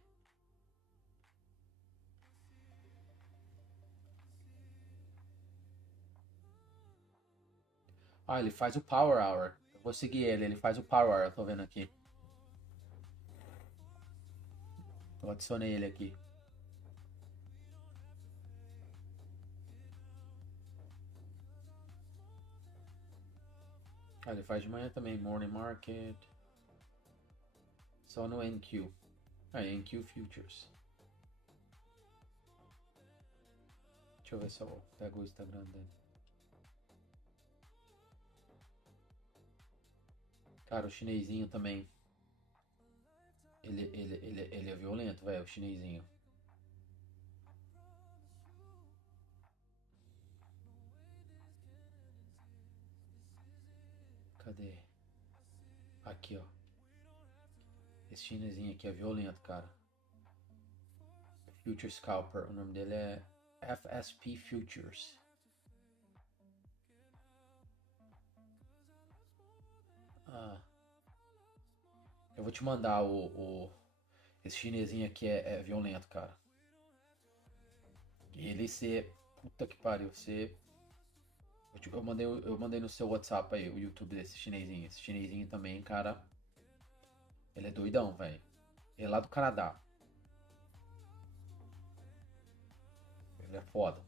Ah, ele faz o Power Hour. Eu vou seguir ele. Ele faz o Power Hour. Eu tô vendo aqui. Eu adicionei ele aqui. Ah, ele faz de manhã também. Morning Market. Só no NQ. Ah, NQ Futures. Deixa eu ver se eu pego o Instagram dele. Cara, o chinesinho também. Ele é violento, velho, o chinesinho. Cadê? Aqui, ó. Esse chinesinho aqui é violento, cara. Future Scalper. O nome dele é FSP Futures. Ah. Eu vou te mandar esse chinesinho aqui é violento, cara. Ele ser. Puta que pariu, você. Eu mandei no seu WhatsApp aí o YouTube desse chinesinho. Esse chinesinho também, cara. Ele é doidão, velho. Ele é lá do Canadá. Ele é foda.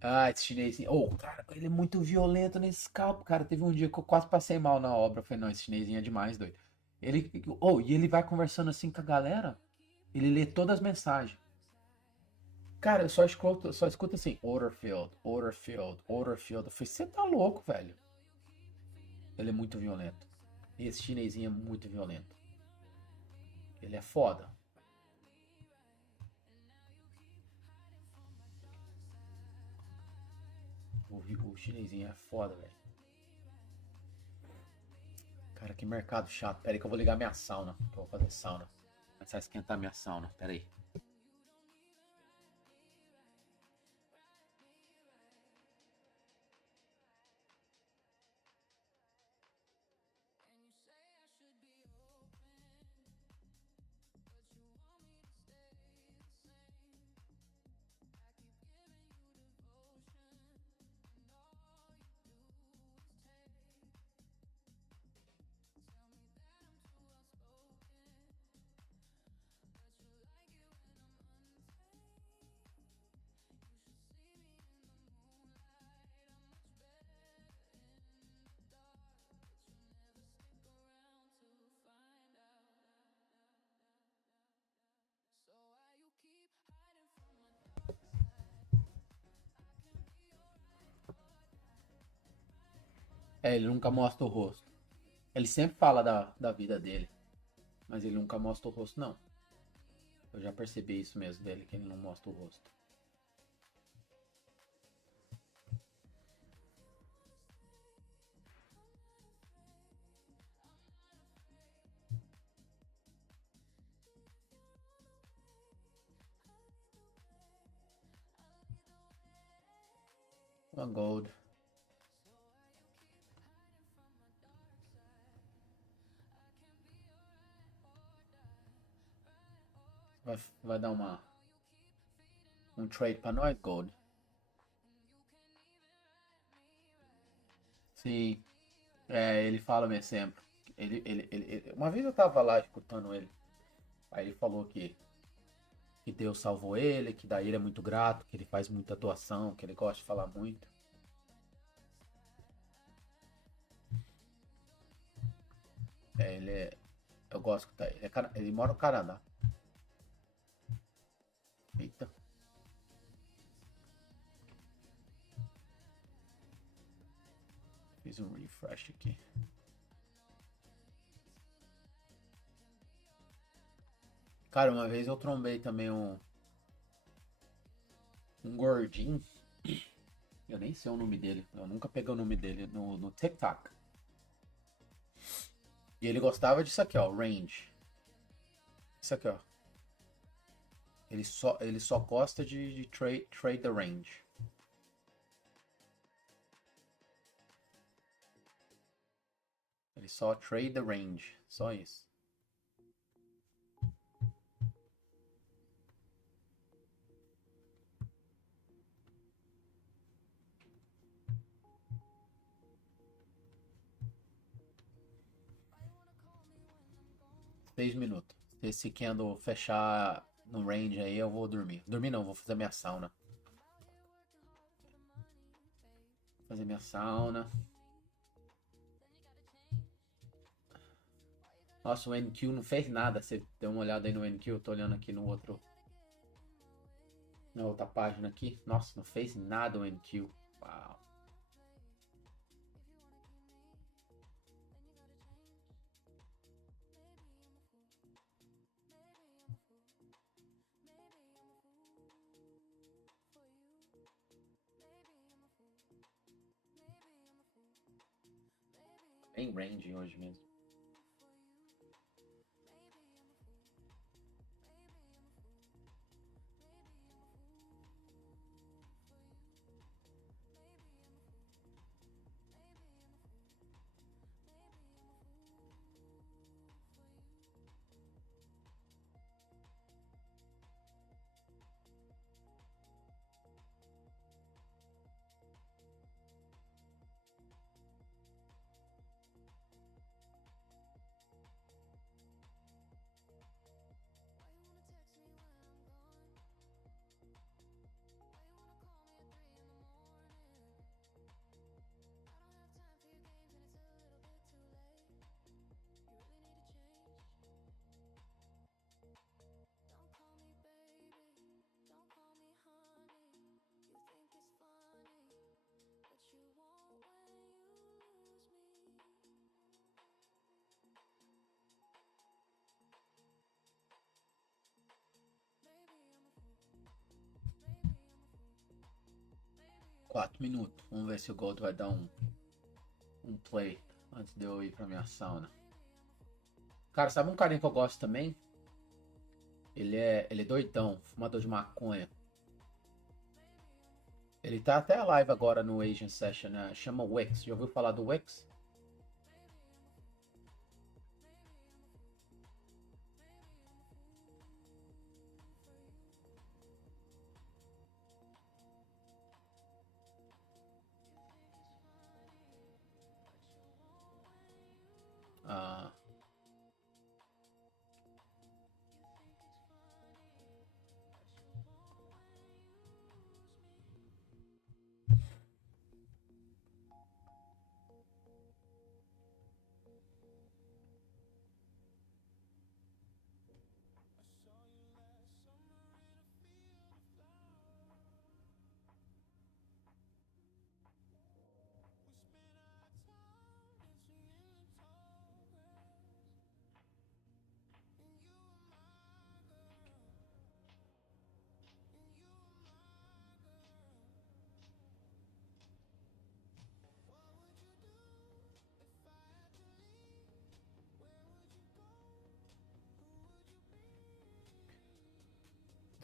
Ah, esse chinesinho. Oh, cara, ele é muito violento nesse scalp, cara. Teve um dia que eu quase passei mal na obra. Eu falei, não, esse chinesinho é demais, doido. Ele. Oh, e ele vai conversando assim com a galera. Ele lê todas as mensagens. Cara, eu só escuto assim, order field, order field, order field. Eu falei, você tá louco, velho. Ele é muito violento. Esse chinesinho é muito violento. Ele é foda. O chinesinho é foda, velho. Cara, que mercado chato. Pera aí que eu vou ligar minha sauna. Que eu vou fazer sauna. Começar a esquentar minha sauna. Pera aí. É, ele nunca mostra o rosto. Ele sempre fala da vida dele. Mas ele nunca mostra o rosto, não. Eu já percebi isso mesmo dele, que ele não mostra o rosto. Uma gold. Vai dar um trade pra nós, gold. Sim, ele fala mesmo sempre. Uma vez eu tava lá escutando ele. Aí ele falou que Deus salvou ele, que daí ele é muito grato, que ele faz muita doação, que ele gosta de falar muito. Ele eu gosto de escutar ele. Ele mora no Canadá. Eita. Fiz um refresh aqui. Cara, uma vez eu trombei também um gordinho. Eu nem sei o nome dele. Eu nunca peguei o nome dele no TikTok. E ele gostava disso aqui, ó. Range. Isso aqui, ó. Ele só gosta de trade the range. Ele só trade the range. Só isso. Seis minutos. Se esse candle fechar no range aí, eu vou dormir. Dormir não, vou fazer minha sauna. Fazer minha sauna. Nossa, o NQ não fez nada. Você deu uma olhada aí no NQ, eu tô olhando aqui no outro. Na outra página aqui. Nossa, não fez nada o NQ. Uau. Bem range hoje mesmo. Quatro minutos. Vamos ver se o Gold vai dar um play antes de eu ir pra minha sauna. Cara, sabe um carinha que eu gosto também? Ele é doidão, fumador de maconha. Ele tá até live agora no Asian Session, né? Chama Wix. Já ouviu falar do Wix? Ah,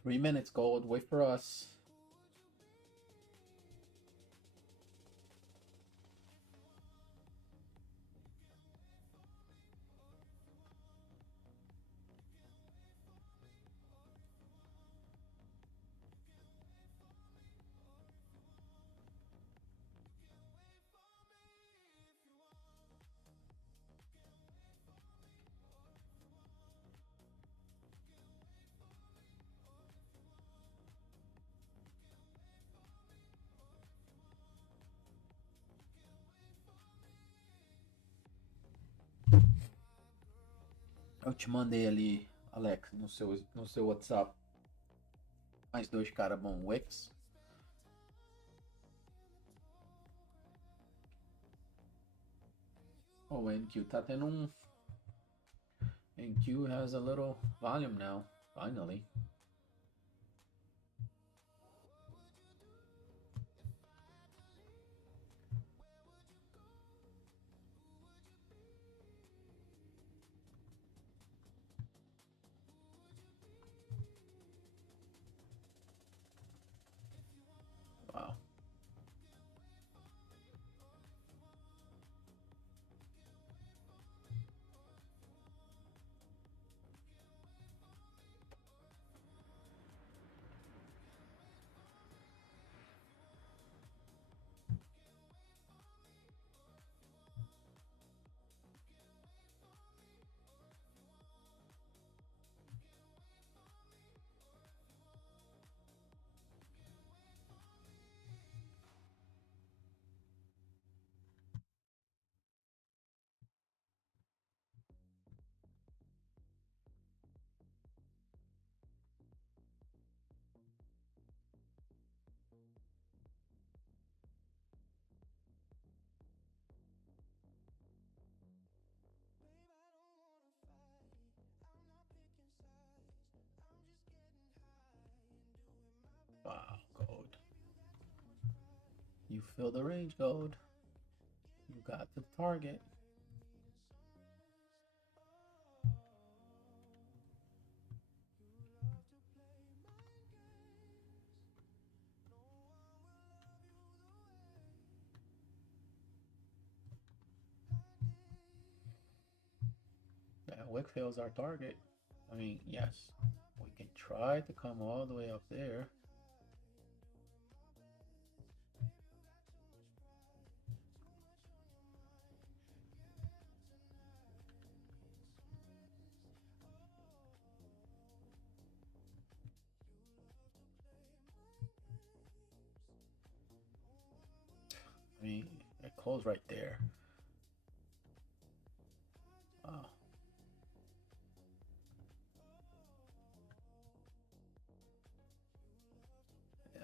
3 minutes, Gold. Wait for us. Eu te mandei ali, Alex, no seu WhatsApp, mais dois caras bom Wix. Oh, NQ tá tendo um. NQ has a little volume now, finally. Wow. Wow, gold. You fill the range, gold. You got the target. Yeah, Wick fills our target. I mean, yes, we can try to come all the way up there. I mean, it closed right there. Wow. Yeah.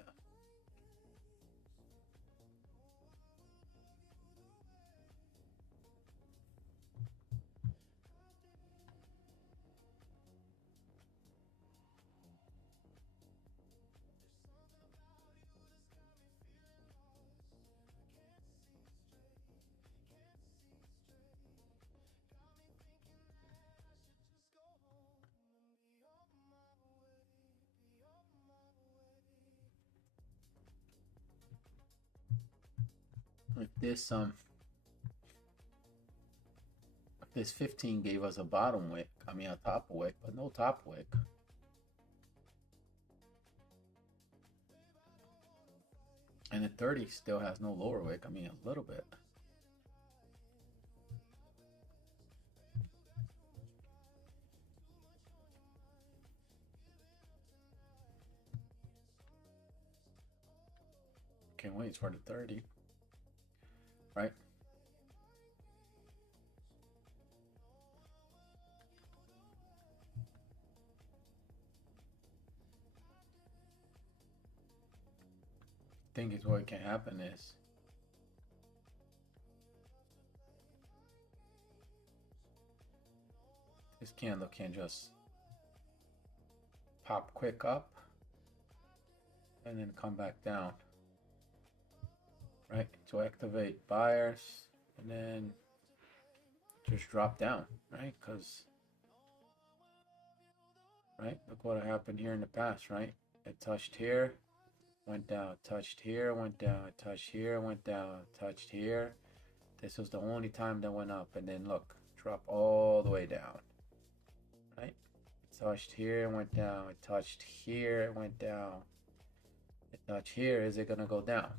If this 15 gave us a bottom wick, I mean a top wick, but no top wick. And the 30 still has no lower wick, I mean a little bit. Can't wait for the 30, right? Thing is, what can happen is this candle can just pop quick up and then come back down, right? To activate buyers and then just drop down, right? Because, right, look what happened here in the past, right? It touched here, went down, touched here, went down, touched here, went down, touched here. This was the only time that went up, and then look, drop all the way down, right? It touched here, went down, it touched here, it went down. It touched here, is it gonna go down?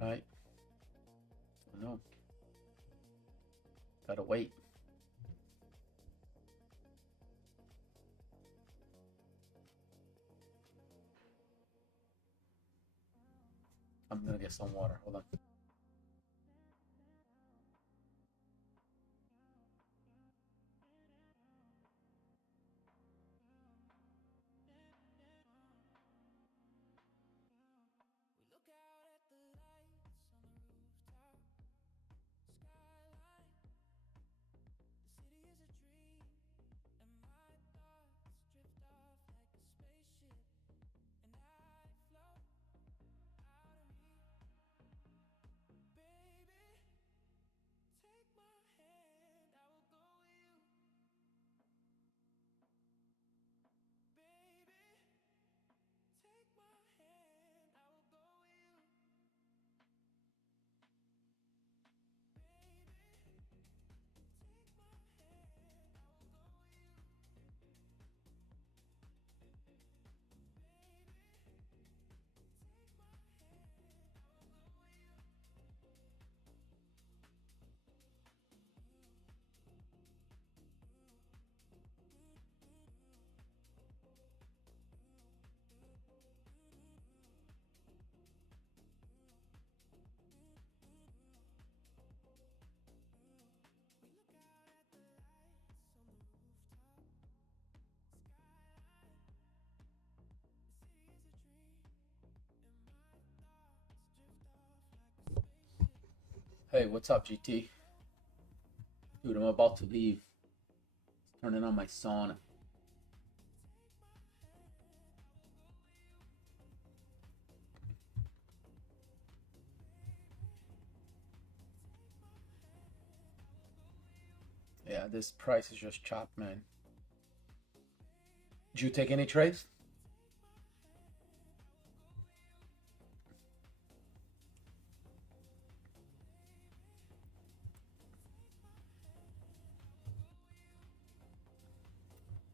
Right? No. Gotta wait. I'm gonna get some water. Hold on. Hey, what's up, GT? Dude, I'm about to leave. Turning on my sauna. Yeah, this price is just chopped, man. Did you take any trades?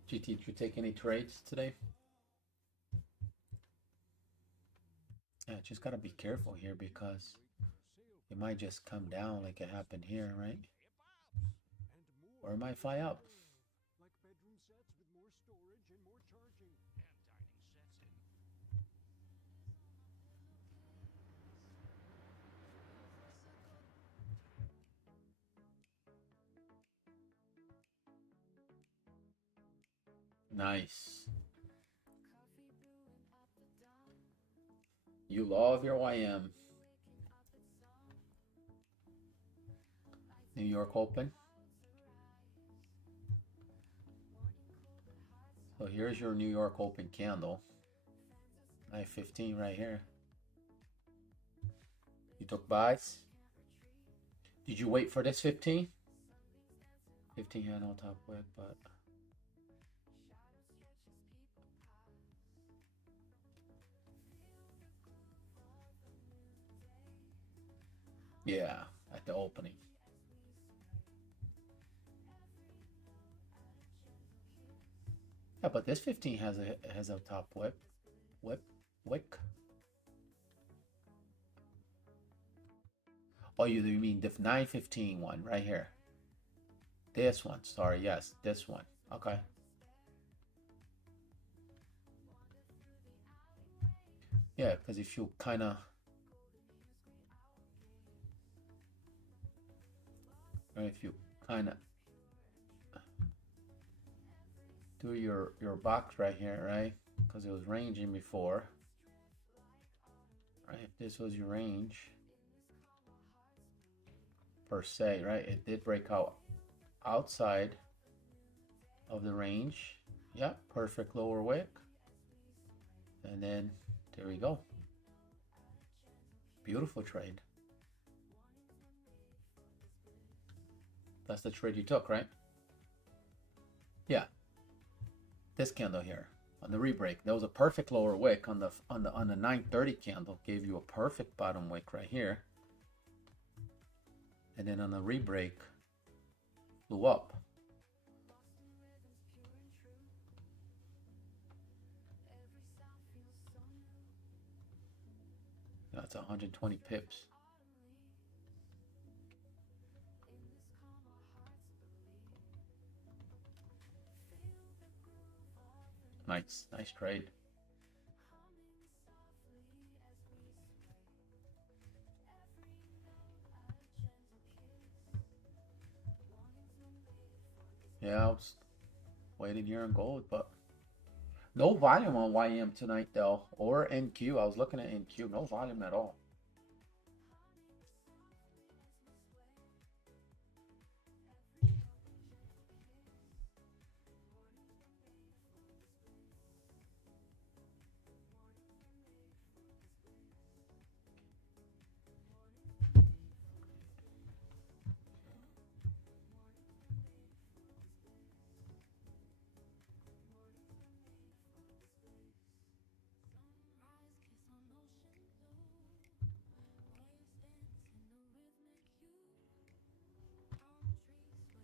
GT, did you take any trades today? Yeah, just gotta be careful here because it might just come down like it happened here, right? Or it might fly up. Nice. You love your YM. New York Open. So here's your New York Open candle. 9:15 right here. You took buys. Did you wait for this 15? 15 had no top wick, but yeah, at the opening. Yeah, but this 15 has a top wick. Oh, you mean the 9:15 one right here? This one, sorry, yes, this one. Okay. Yeah, because if you kind of do your box right here, right? Because it was ranging before, right? If this was your range per se, right? It did break out outside of the range. Yeah, perfect lower wick. And then there we go. Beautiful trade. That's the trade you took, right? Yeah. This candle here on the rebreak, there was a perfect lower wick on the 930 candle, gave you a perfect bottom wick right here. And then on the rebreak, flew up. That's 120 pips. Nice trade. Yeah, I was waiting here on gold, but no volume on YM tonight though, or NQ. I was looking at NQ, no volume at all.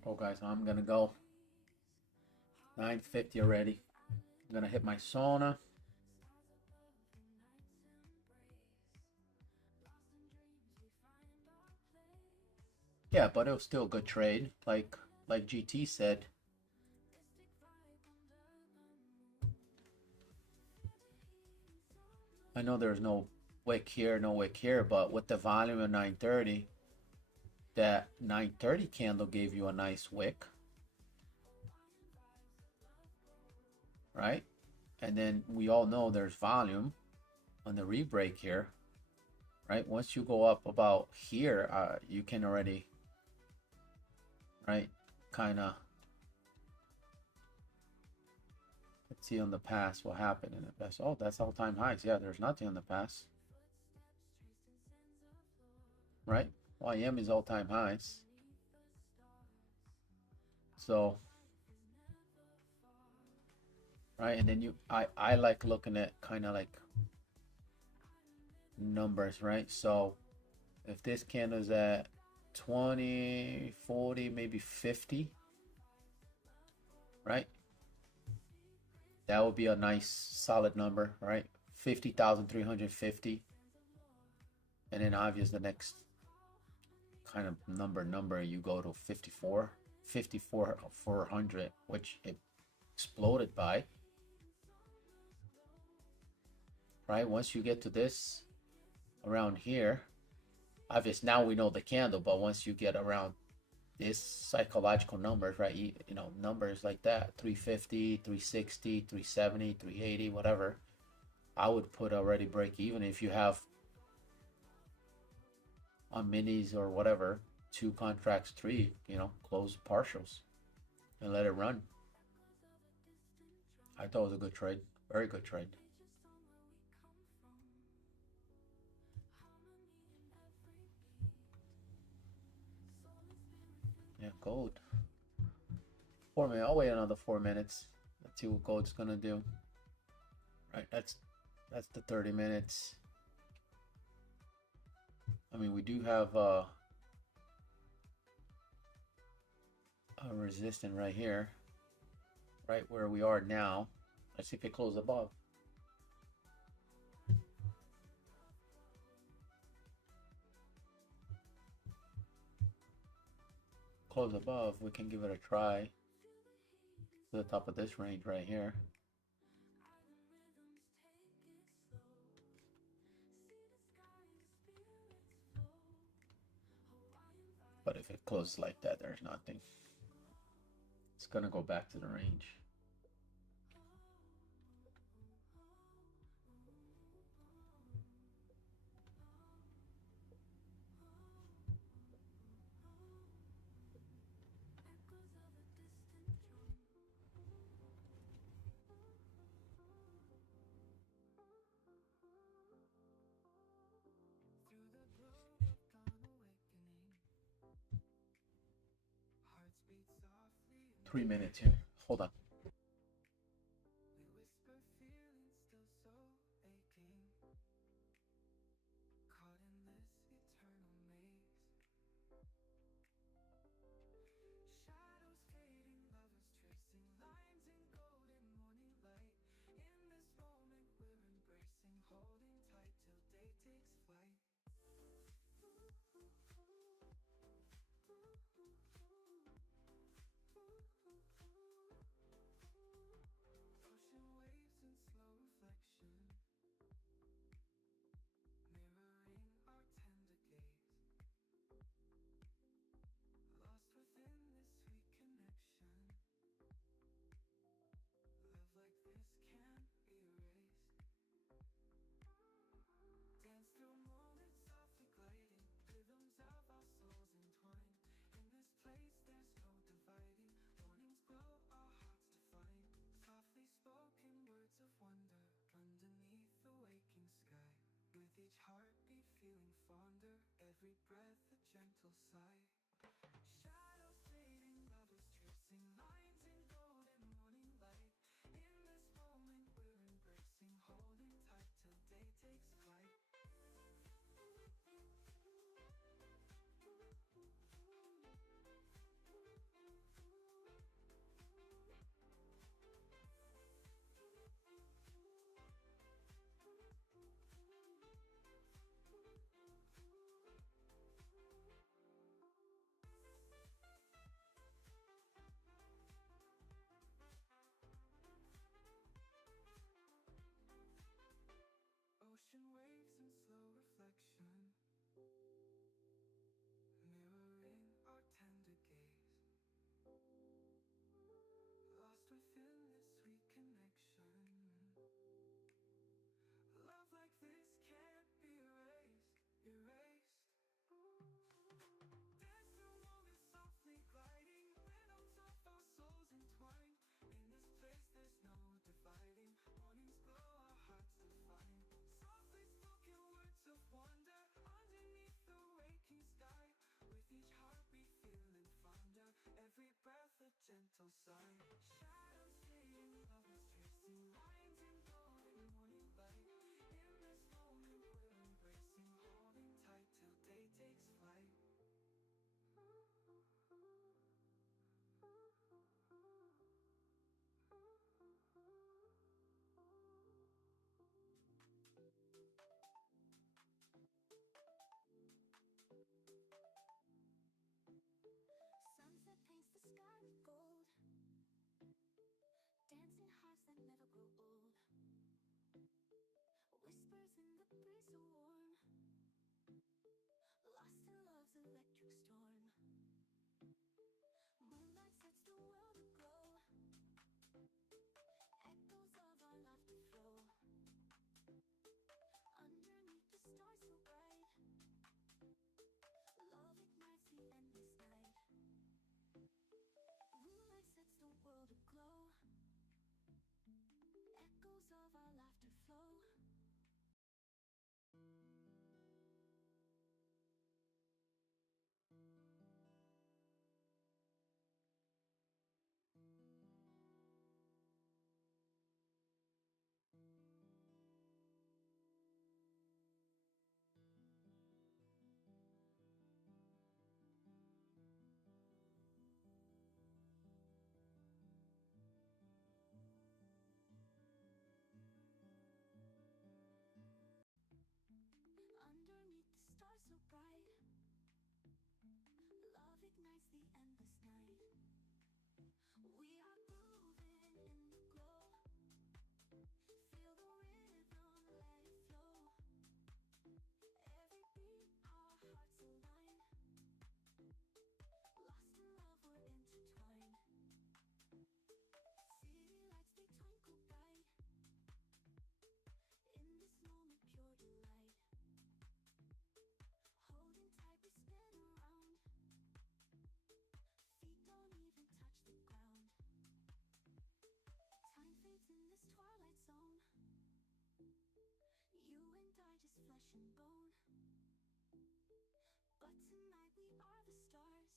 Oh guys, I'm gonna go 9:50 already. I'm gonna hit my sauna. Yeah, but it was still a good trade. Like GT said. I know there's no wick here, no wick here, but with the volume of 930, that 930 candle gave you a nice wick. Right? And then we all know there's volume on the rebreak here. Right? Once you go up about here, you can already, right, kind of, let's see on the past what happened in the past. Oh, that's all-time highs. Yeah, there's nothing on the past. Right? YM is all-time highs. So, right, and then I like looking at kind of like numbers, right? So if this candle is at 20, 40, maybe 50, right? That would be a nice solid number, right? 50,350. And then obviously the next kind of number you go to 54,400, which it exploded by. Right? Once you get to this around here, obviously now we know the candle, but once you get around this psychological numbers, right? You know, numbers like that, 350, 360, 370, 380, whatever, I would put already break even if you have on minis or whatever, 2 contracts, 3, you know, close partials and let it run. I thought it was a good trade, very good trade. Yeah, gold. 4 minutes. I'll wait another 4 minutes. Let's see what gold's gonna do. Right, that's the 30 minutes. I mean, we do have a resistance right here, right where we are now. Let's see if it closes above. Close above, we can give it a try to the top of this range right here. But if it closes like that, there's nothing. It's gonna go back to the range. Three minutes here. Hold on. heartbeat feeling fonder, every breath a gentle sigh. Shadows fading, lovers tracing lines in golden morning light. In this moment we're embracing, holding tight till day takes flight. Ocean waves in slow reflection, mirroring our tender gaze. Lost within this sweet connection. Love like this can't be erased. Dance through moments softly gliding, rhythms of our souls entwined. In this place there's no dividing, mornings glow, our hearts define. Softly spoken words of wonder, underneath the waking sky. With each heartbeat feeling fonder, every breath a gentle sigh. Shadows fading, lovers tracing lines in golden morning light. In this moment we're embracing, holding tight till day takes flight. Sunset paints the sky with gold, dancing hearts that never grow old. Whispers in the breeze so warm, lost in love's electric storm. Moonlight sets the world aglow, echoes of our laughter flow. Underneath the stars so bright, love ignites the endless night. Moonlight sets the world aglow, echoes of our laughter flow. Underneath the stars so bright, love ignites the endless night. We are moving in the glow, feel the rhythm, let it flow. Every beat, our hearts align, lost in love, we're intertwined. City lights, they twinkle bright, in this moment pure delight. Holding tight, we spin around, feet don't even touch the ground. Time fades in this twilight zone, you and I just flesh and bone. But tonight we are the stars,